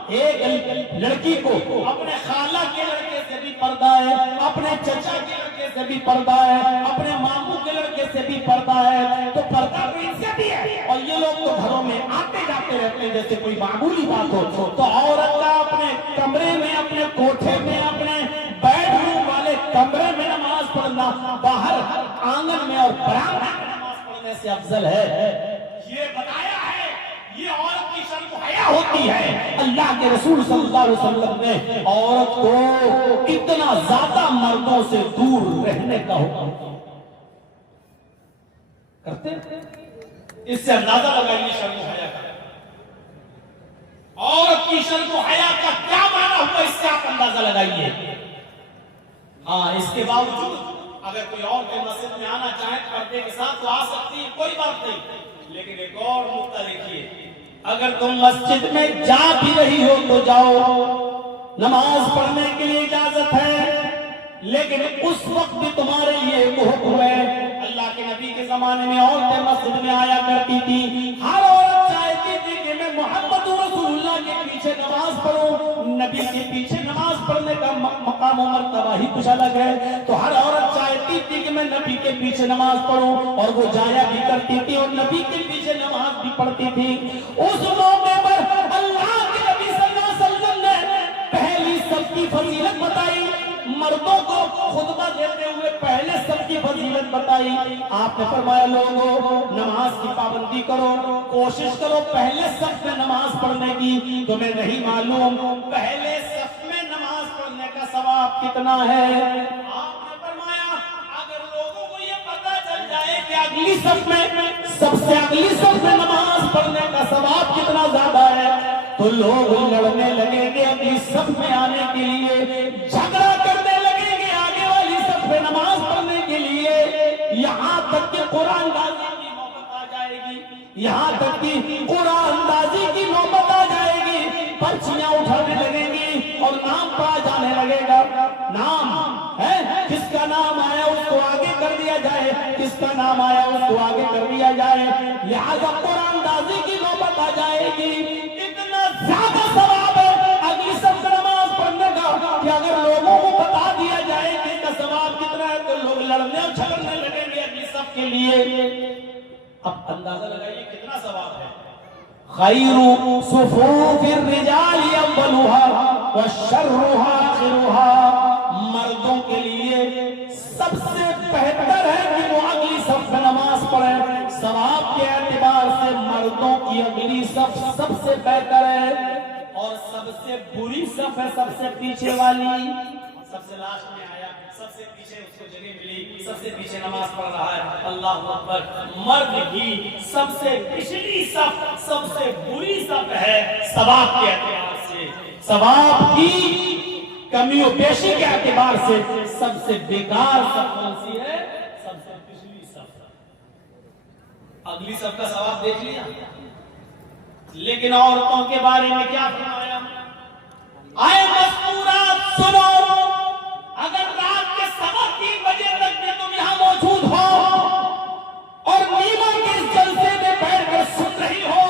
ایک لڑکی کو اپنے خالہ کے لڑکے سے بھی پردہ ہے، اپنے چچا کے لڑکے سے بھی پردہ ہے، اپنے ماموں کے لڑکے سے بھی پردہ ہے، تو پردہ تو ان سے بھی ہے. اور یہ لوگ تو گھروں میں آتے جاتے رہتے ہیں جیسے کوئی معمولی بات ہو. تو عورت کا اپنے کمرے میں، اپنے کوٹھے میں، اپنے بیڈ روم والے کمرے میں نماز پڑھنا باہر آنگن میں اور برآمدے میں نماز پڑھنے سے افضل ہے. یہ بتایا ہے، یہ عورت کی شرم و حیا ہوتی ہے. اللہ کے رسول صلی اللہ علیہ وسلم نے عورت کو اتنا زیادہ مردوں سے دور رہنے کا حکم کرتے ہیں. اس سے اندازہ لگائیے شرم و حیا کا، عورت کی شرم و حیا کا کیا معنی ہوا، اس سے آپ اندازہ لگائیے. ہاں، اس کے باوجود اگر کوئی عورت مسجد میں آنا چاہے پردے کے ساتھ تو آ سکتی ہے، کوئی بات نہیں. لیکن ایک اور نقطہ دیکھیے، اگر تم مسجد میں جا بھی رہی ہو تو جاؤ، نماز پڑھنے کے لیے اجازت ہے، لیکن اس وقت بھی تمہارے لیے ایک حکم ہے. اللہ کے نبی کے زمانے میں عورتیں مسجد میں آیا کرتی تھی، ہر عورت چاہتی تھی کہ میں محمد رسول اللہ کے پیچھے نماز پڑھوں. نبی کے پیچھے نماز پڑھنے کا مقام و مرتبہ ہی کچھ الگ ہے. تو ہر عورت چاہتی تھی کہ میں نبی کے پیچھے نماز پڑھوں، اور وہ جایا بھی کرتی تھی اور نبی کے پیچھے نماز بھی پڑھتی تھی. اس موقع پر اللہ کے نبی صلی اللہ علیہ وسلم نے پہلی سب کی فضیلت بتائی، مردوں کو خطبہ دیتے ہوئے پہلے سب کی فضیلت بتائی. آپ نے فرمایا لوگوں نماز کی پابندی کرو، کوشش کرو پہلے صف میں نماز پڑھنے کی. تمہیں نہیں معلوم پہلے صف میں نماز پڑھنے کا ثواب کتنا ہے. آپ نے فرمایا اگر لوگوں کو یہ پتہ چل جائے کہ اگلی صف میں، سب سے اگلی صف میں نماز پڑھنے کا ثواب کتنا زیادہ ہے، تو لوگ لڑنے لگیں گے اپنی صف میں آنے کے لیے، جھگڑا کرنے لگیں گے آگے والی صف میں نماز پڑھنے کے لیے، یہاں تک کہ قرآن اندازی کی نوبت آ جائے گی، یہاں تک کہ قرآن اندازی کی نوبت آ جائے گی، پرچیاں اٹھانے لگیں گی اور نام پڑھا جانے لگے گا، نام ہے جس کا نام آیا اس کو آگے کر دیا جائے، جس کا نام آیا اس کو آگے کر دیا جائے، لہذا قرآن اندازی کی نوبت آ جائے گی۔ اتنا زیادہ ثواب ہے اگلی صف میں نماز پڑھنے کا کہ اگر لوگوں کو بتا دیا جائے کہ اس کا ثواب کتنا ہے تو لوگ لڑنے اور جھگڑنے لگیں گے اگلی صف کے لیے۔ اب اندازہ لگائیے کتنا ثواب ہے۔ خیر صفوف الرجال اولها وشرها آخرها، مردوں کے لیے سب سے بہتر ہے کہ وہ اگلی صف میں نماز پڑھیں، ثواب کے اعتبار سے مردوں کی اگلی صف سب سے بہتر ہے، اور سب سے بری صف ہے سب سے پیچھے والی، سب سے لاسٹ میں آیا، سب سے پیچھے اس کو جگہ ملی، سب سے پیچھے نماز پڑھ رہا ہے، اللہ اکبر۔ مرد کی سب سے پچھلی صف سب سے بری صف ہے ثواب کے اعتبار سے، ثواب کی کمی و بیشی کے اعتبار سے سب سے بیکار صف کون سی ہے؟ سب سے پچھلی صف۔ اگلی صف کا ثواب دیکھ لیا، لیکن عورتوں کے بارے میں کیا فرمایا؟ آئے مذکورات سنو، اگر رات کے 3:15 بجے تک بھی تم یہاں موجود ہو اور نیموں کے اس جلسے میں بیٹھ کر سن رہی ہو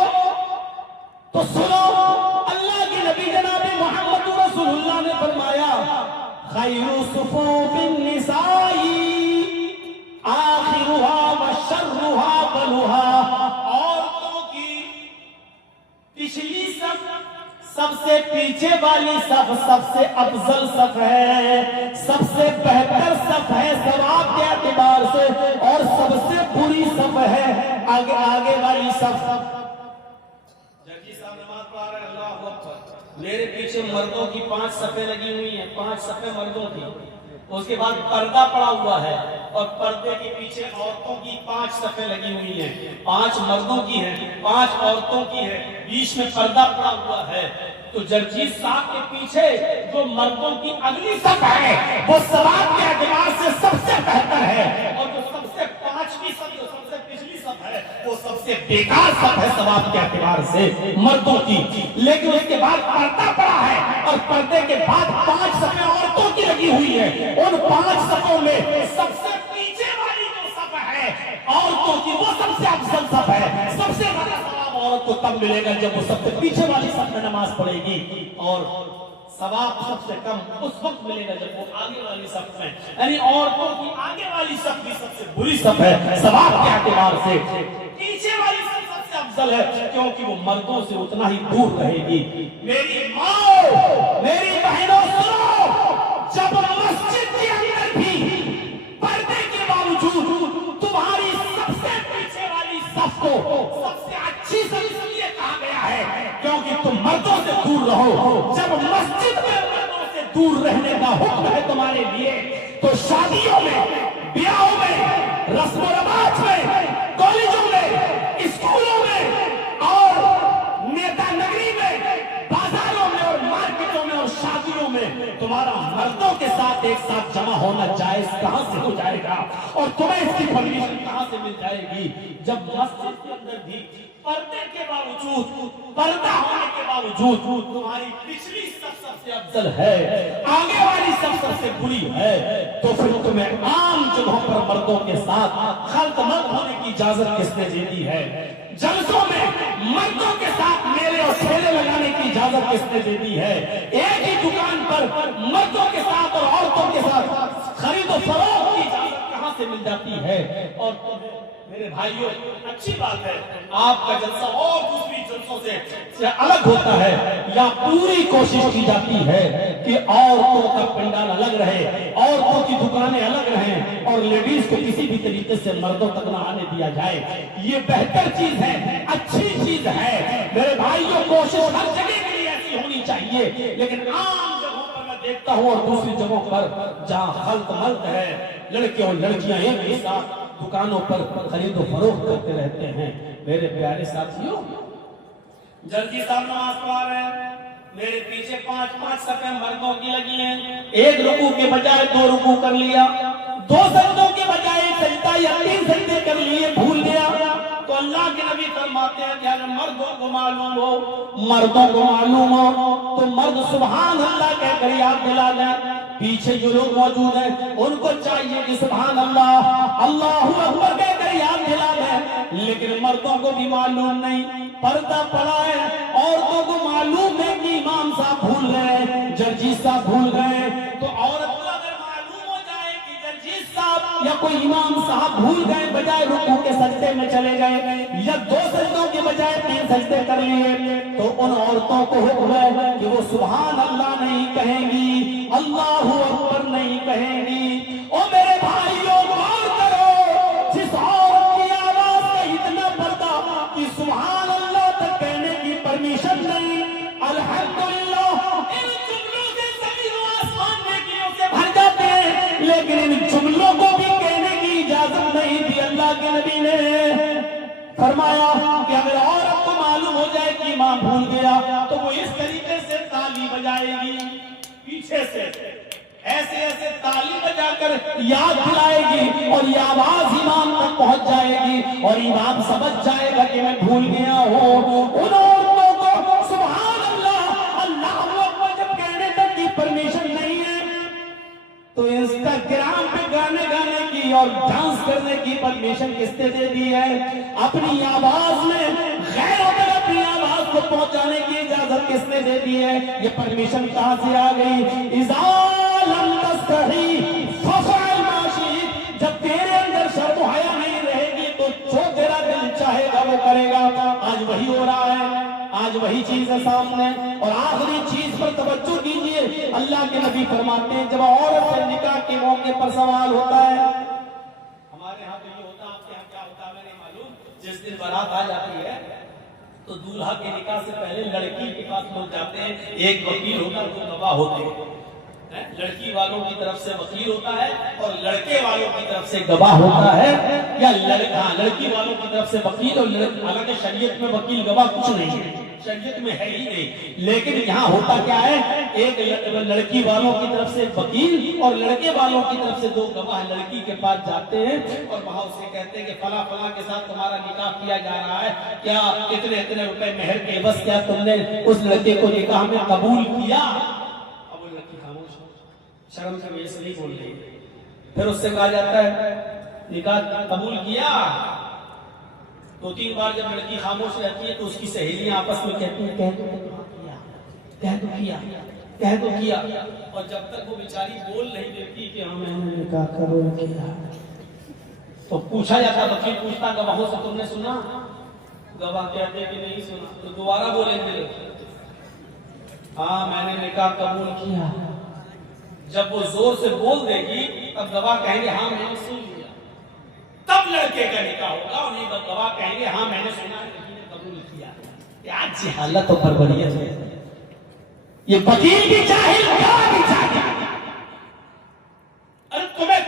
تو سنو، اللہ کے نبی جناب محمد رسول اللہ نے فرمایا خیر صفوف النساء آخرها وشرها اولها، عورتوں کی پچھلی صف سب سے پیچھے والی صف سب سے افضل صف ہے، سب سے بہتر صف ہے ثواب کے اعتبار سے، اور سب سے بری صف ہے آگے والی صف۔ جی صاحب نماز پڑھ رہے ہیں، اللہ اکبر، میرے پیچھے مردوں کی 5 صفیں لگی ہوئی ہیں، 5 صفیں مردوں کی، اس کے بعد پردہ پڑا ہوا ہے، اور پردے کے پیچھے عورتوں کی 5 صفیں لگی ہوئی ہیں، 5 مردوں کی ہیں، 5 عورتوں کی ہیں، بیچ میں پردہ پڑا ہوا ہے۔ تو جرجیت صاحب کے پیچھے جو مردوں کی اگلی صف ہے وہ ثواب کے اعتبار سے سب سے بہتر ہے، اور جو سب سے 5ویں صف جو سب سے پچھلی صف ہے وہ سب سے بیکار صف ہے ثواب کے اعتبار سے مردوں کی۔ لیکن اس کے بعد پردہ پڑا ہے، اور پردے کے بعد 5 صفیں عورتوں کی لگی ہوئی ہیں، ان 5 صفوں میں سب سے پیچھے والی جو صف ہے عورتوں کی وہ سب سے افضل صف ہے، سب سے زیادہ ثواب عورت کو تب ملے گا جب وہ سب سے پیچھے والی صف میں نماز پڑھے گی، اور ثواب سب سے کم اس وقت ملے گا جب وہ آگے والی صف میں، یعنی عورتوں کی آگے والی صف بھی سب سے بری صف ہے ثواب کے اعتبار سے، پیچھے والی صف سب سے افضل ہے کیونکہ وہ مردوں سے اتنا ہی دور رہے گی۔ میری ماں، میری بہنوں سنو، جب مسجد کے اندر بھی پردے کے باوجود تمہاری سب سے پیچھے والی صف کو سب سے اچھی صف اس لیے کہا گیا ہے کیونکہ تم مردوں سے دور رہو۔ جب مسجد میں مردوں سے دور رہنے کا حکم ہے تمہارے لیے تو شادیوں میں، بیاہوں میں، رسم و رواج میں، کالجوں میں، اسکولوں میں، اور نیتا نگری میں، بازاروں میں اور مارکیٹوں میں اور شادیوں میں تمہارا مردوں کے ساتھ ایک ساتھ جمع ہونا جائز کہاں سے ہو جائے گا، اور تمہیں اس کی پرمیشن کہاں سے مل جائے گی جب مسجد کے اندر بھی پردے کے باوجود، پردہ ہونے کے باوجود تمہاری پچھلی صف سب سے افضل ہے، آگے والی صف سب سے بری ہے، تو پھر تمہیں عام جگہوں پر مردوں کے ساتھ خلط ملط ہونے کی اجازت کس نے دے دی ہے؟ جلسوں میں مردوں کے ساتھ میلے اور ٹھیلے لگانے کی اجازت کس نے دے دی ہے؟ ایک ہی دکان پر مردوں کے ساتھ اور عورتوں کے ساتھ خرید و فروخت کی اجازت کہاں سے مل جاتی ہے؟ اور میرے بھائیوں، اچھی بات ہے آپ کا جلسہ اور دوسری جلسوں سے الگ ہوتا ہے، یا پوری کوشش کی جاتی ہے کہ عورتوں کا پنڈال الگ رہے، عورتوں کی دکانیں الگ رہیں، اور لیڈیز کو کسی بھی طریقے سے مردوں تک نہ آنے دیا جائے۔ یہ بہتر چیز ہے، اچھی چیز ہے میرے بھائیوں، کوشش ہر جگہ کے لیے ایسی ہونی چاہیے، لیکن عام جگہوں پر میں دیکھتا ہوں اور دوسری جگہوں پر جہاں خلط ملط ہے، لڑکے اور لڑکیاں ایک ہی ساتھ دکانوں پر خرید و فروخت کرتے رہتے ہیں، میرے پیارے ساتھیوں جلدی صاحب نماز پڑھا رہے ہیں، میرے پیچھے 5 صفیں مردوں کی لگی ہیں، ایک رکوع کے بجائے 2 رکوع کر لیا، 2 سجدوں کے بجائے ایک سجدہ یا 3 سجدے کر لیے، بھول گیا، تو اللہ کے نبی فرماتے ہیں کہ اگر مردوں کو معلوم ہو تو مرد سبحان اللہ کہہ کر یاد دلا دیں۔ پیچھے جو لوگ موجود ہیں ان کو چاہیے کہ سبحان اللہ اللہ اکبر کہہ کر یاد دلا دیں، لیکن مردوں کو بھی معلوم نہیں، پردہ پڑا ہے، عورتوں کو معلوم ہے کہ امام صاحب بھول گئے، جرجی صاحب بھول گئے، تو عورت کو اگر معلوم ہو جائے کہ جرجی صاحب یا کوئی امام صاحب بھول گئے، بجائے رکوع کے سجدے میں چلے گئے یا 2 سجدوں کے بجائے 3 سجدے کر لیے، تو ان عورتوں کو حکم ہے کہ وہ سبحان اللہ نہیں کہیں گی، اللہ اکبر نہیں کہیں گی۔ او میرے بھائیوں غور کرو، جس عورت کی آواز کا اتنا پردہ کہ سبحان اللہ تک کہنے کی پرمیشن نہیں، الحمدللہ ان جملوں سے زمین و آسمان نیکیوں سے بھر جاتے ہیں، لیکن ان جملوں کو بھی کہنے کی اجازت نہیں دی۔ اللہ کے نبی نے فرمایا کہ اگر عورت کو معلوم ہو جائے کہ امام بھول گیا تو وہ اس طریقے سے تالی بجائے گی، پیچھے سے ایسے ایسے تالی بجا کر یاد دلائے گی، اور یہ آواز امام تک پہنچ جائے گی اور امام سمجھ جائے گا کہ میں بھول گیا ہوں۔ ان عورتوں کو سبحان اللہ اللہ اکبر جب کہنے تک کی پرمیشن نہیں ہے تو انسٹاگرام پہ گانے کی اور ڈانس کرنے کی پرمیشن کس نے دے دی ہے؟ اپنی آواز میں غیروں تک اپنی آواز کو پہنچانے کی اجازت کس نے دے دی ہے؟ یہ پرمیشن کہاں سے آ گئی؟ اذا لم تستحی فافعل ما شئت، جب تیرے اندر شرم و حیا نہیں رہے گی تو جو تیرا دل چاہے گا وہ کرے گا۔ آج وہی ہو رہا ہے، آج وہی چیز ہے سامنے۔ اور آخری چیز پر توجہ کیجئے، اللہ کے نبی فرماتے ہیں جب عورت سے نکاح کے موقع پر سوال ہوتا ہے، ہمارے ہاں تو یہ ہوتا ہے، آپ کے ہاں کیا ہوتا ہے میں نہیں معلوم، جس دن بارات آ جاتی ہے تو دولہا کے نکاح سے پہلے لڑکی کے پاس لوگ جاتے ہیں، ایک وکیل ہوتا ہے، 2 گواہ ہوتے ہیں، لڑکی والوں کی طرف سے وکیل ہوتا ہے اور لڑکے والوں کی طرف سے گواہ ہوتا ہے، یا لڑکی والوں کی طرف سے وکیل، اور حالانکہ شریعت میں وکیل گواہ کچھ نہیں ہے، شریعت میں ہے ہی نہیں، لیکن یہاں ہوتا کیا ہے، ایک لڑکی والوں کی طرف سے وکیل اور لڑکے والوں کی طرف سے 2 گواہ لڑکی کے پاس جاتے ہیں اور وہاں اسے کہتے ہیں کہ فلاں فلاں کے ساتھ تمہارا نکاح کیا جا رہا ہے، کیا اتنے روپے مہر کے بس کیا تم نے اس لڑکے کو نکاح میں قبول کیا؟ اب وہ لڑکی خاموش، شرم سے وجہ سے نہیں بول رہی، پھر اس سے کہا جاتا ہے نکاح قبول کیا، 2-3 بار جب لڑکی خاموش رہتی ہے تو اس کی سہیلیاں آپس میں کہتی ہیں کہہ دو کیا، اور جب تک وہ بیچاری بول نہیں دیتی کہ ہم نے نکاح قبول کیا تو پوچھا جاتا، وکیل پوچھتا گواہوں سے تم نے سنا؟ گواہ کہتے کہ نہیں سنا، تو دوبارہ بولیں گے ہاں میں نے نکاح قبول کیا، جب وہ زور سے بول دے گی تب گواہ کہیں گے ہاں میں نے سن لیا، تب لڑکے کا نکاح ہوگا، اور نہیں تب گواہ کہیں گے ہاں میں نے سنا ہے لڑکی نے قبول کیا۔ کیا جہالت و بربریت ہے، یہ وکیل بھی جاہل، گواہ بھی جاہل۔ ارے تمہیں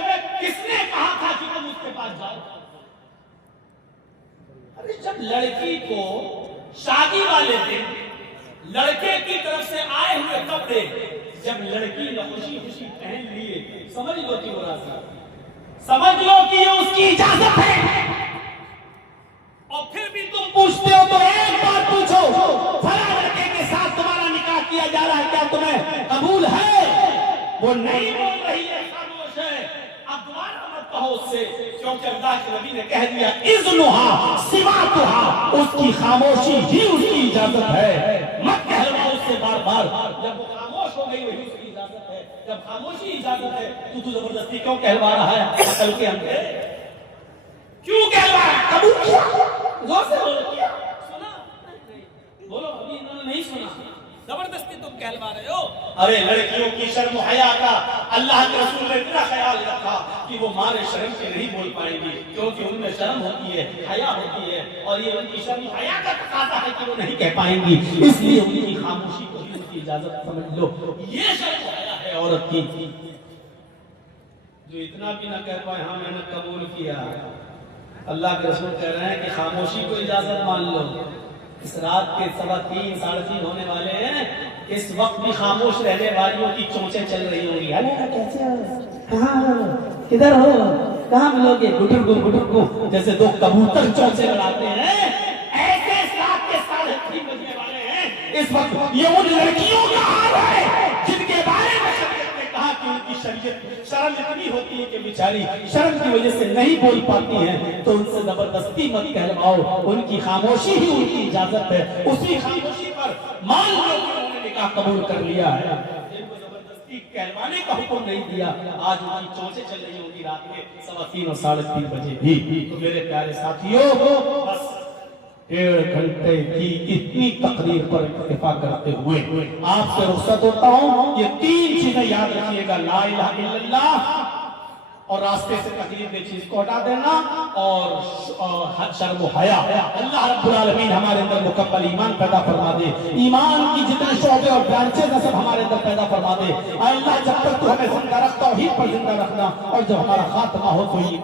کس نے کہا تھا کہ تم اس کے پاس جاؤ؟ ارے جب لڑکی کو شادی والے دن لڑکے کی طرف سے آئے ہوئے کپڑے جب لڑکی نے خوشی خوشی پہن لیے، سمجھ لو کہ وہ راضی، سمجھ لو کہ یہ اس کی اجازت ہے، اور پھر بھی تم پوچھتے ہو تو ایک بات پوچھو، فلاں لڑکے کے ساتھ تمہارا نکاح کیا جا رہا ہے، کیا تمہیں قبول ہے؟ وہ نہیں بول رہی ہے، خاموش ہے، اب دوبارہ مت کہو اس سے، کیونکہ اللہ کے نبی نے کہہ دیا اذنھا سماعتھا، اس کی خاموشی ہی اس کی اجازت ہے، مت کہلواؤ اس سے بار بار، جب وہ خاموش ہو گئی وہی اس کی اجازت ہے، جب خاموشی اجازت ہے تو زبردستی کیوں کہلوا رہا ہے؟ عقل کے اندر کیوں کہلوا رہا ہے؟ قبول کیا، زور سے بولو، کیا سنا؟ بولو ابھی انہوں نے نہیں سنا، زبردستی تم کہلوا رہے ہو۔ ارے لڑکیوں کی شرم و حیا کا اللہ کے رسول نے اتنا خیال رکھا کہ وہ مارے شرم سے نہیں بول پائیں گی، کیونکہ ان میں شرم ہوتی ہے، حیا ہوتی ہے، اور یہ ان کی شرم و حیا کا تقاضا ہے کہ وہ نہیں کہہ پائیں گی، اس لیے ان کی خاموشی کو ہی ان کی اجازت سمجھ لو۔ یہ شرم و حیا ہے عورت کی، جو اتنا بھی نہ کہہ پائے ہاں میں نے قبول کیا۔ اللہ کے رسول کہہ رہے ہیں کہ خاموشی کو اجازت مان لو، اس رات کے 3:15 3:30 ہونے والے ہیں، اس وقت بھی خاموش رہنے والیوں کی چونچیں چل رہی ہوں گی، کیسے ہو، کہاں ہو، کدھر ہو، کہاں ملو گے، گٹرگو جیسے دو کبوتر چونچیں لڑاتے ہیں، ایسے اس رات کے 3:30 بجنے والے ہیں۔ اس وقت یہ ان لڑکیوں کا حال ہے جن کے بارے میں شریعت نے کہا کہ ان کی شرم اتنی ہوتی ہے کہ بیچاری شرم کی وجہ سے نہیں بول پاتی ہیں، تو ان سے زبردستی مت کہلواؤ، ان کی خاموشی ہی ان کی اجازت ہے، اسی خاموشی پر مان لو کہ انہوں نے نکاح قبول کر لیا ہے، ان کو زبردستی کہلوانے کا حکم نہیں دیا۔ آج ان کی چونچیں چل رہی ہوگی رات میں 3:15 اور 3:30 بجے بھی۔ تو میرے پیارے ساتھیوں، بس 1.5 گھنٹے کی اتنی تقریر پر اکتفا کرتے ہوئے آپ سے رخصت ہوتا ہوں۔ یہ 3 چیزیں یاد رکھیے گا، لا الہ الا اللہ، اور راستے سے تکلیف دہ چیز کو ہٹا دینا، اور شرم و حیا۔ اللہ رب العالمین ہمارے اندر مکمل ایمان پیدا فرما دے، ایمان کی جتنے شعبے اور برانچز ہیں سب ہمارے اندر پیدا فرما دے۔ اے اللہ، جب تک تو ہمیں زندہ رکھ، توحید پر زندہ رکھنا، اور جب ہمارا خاتمہ ہو تو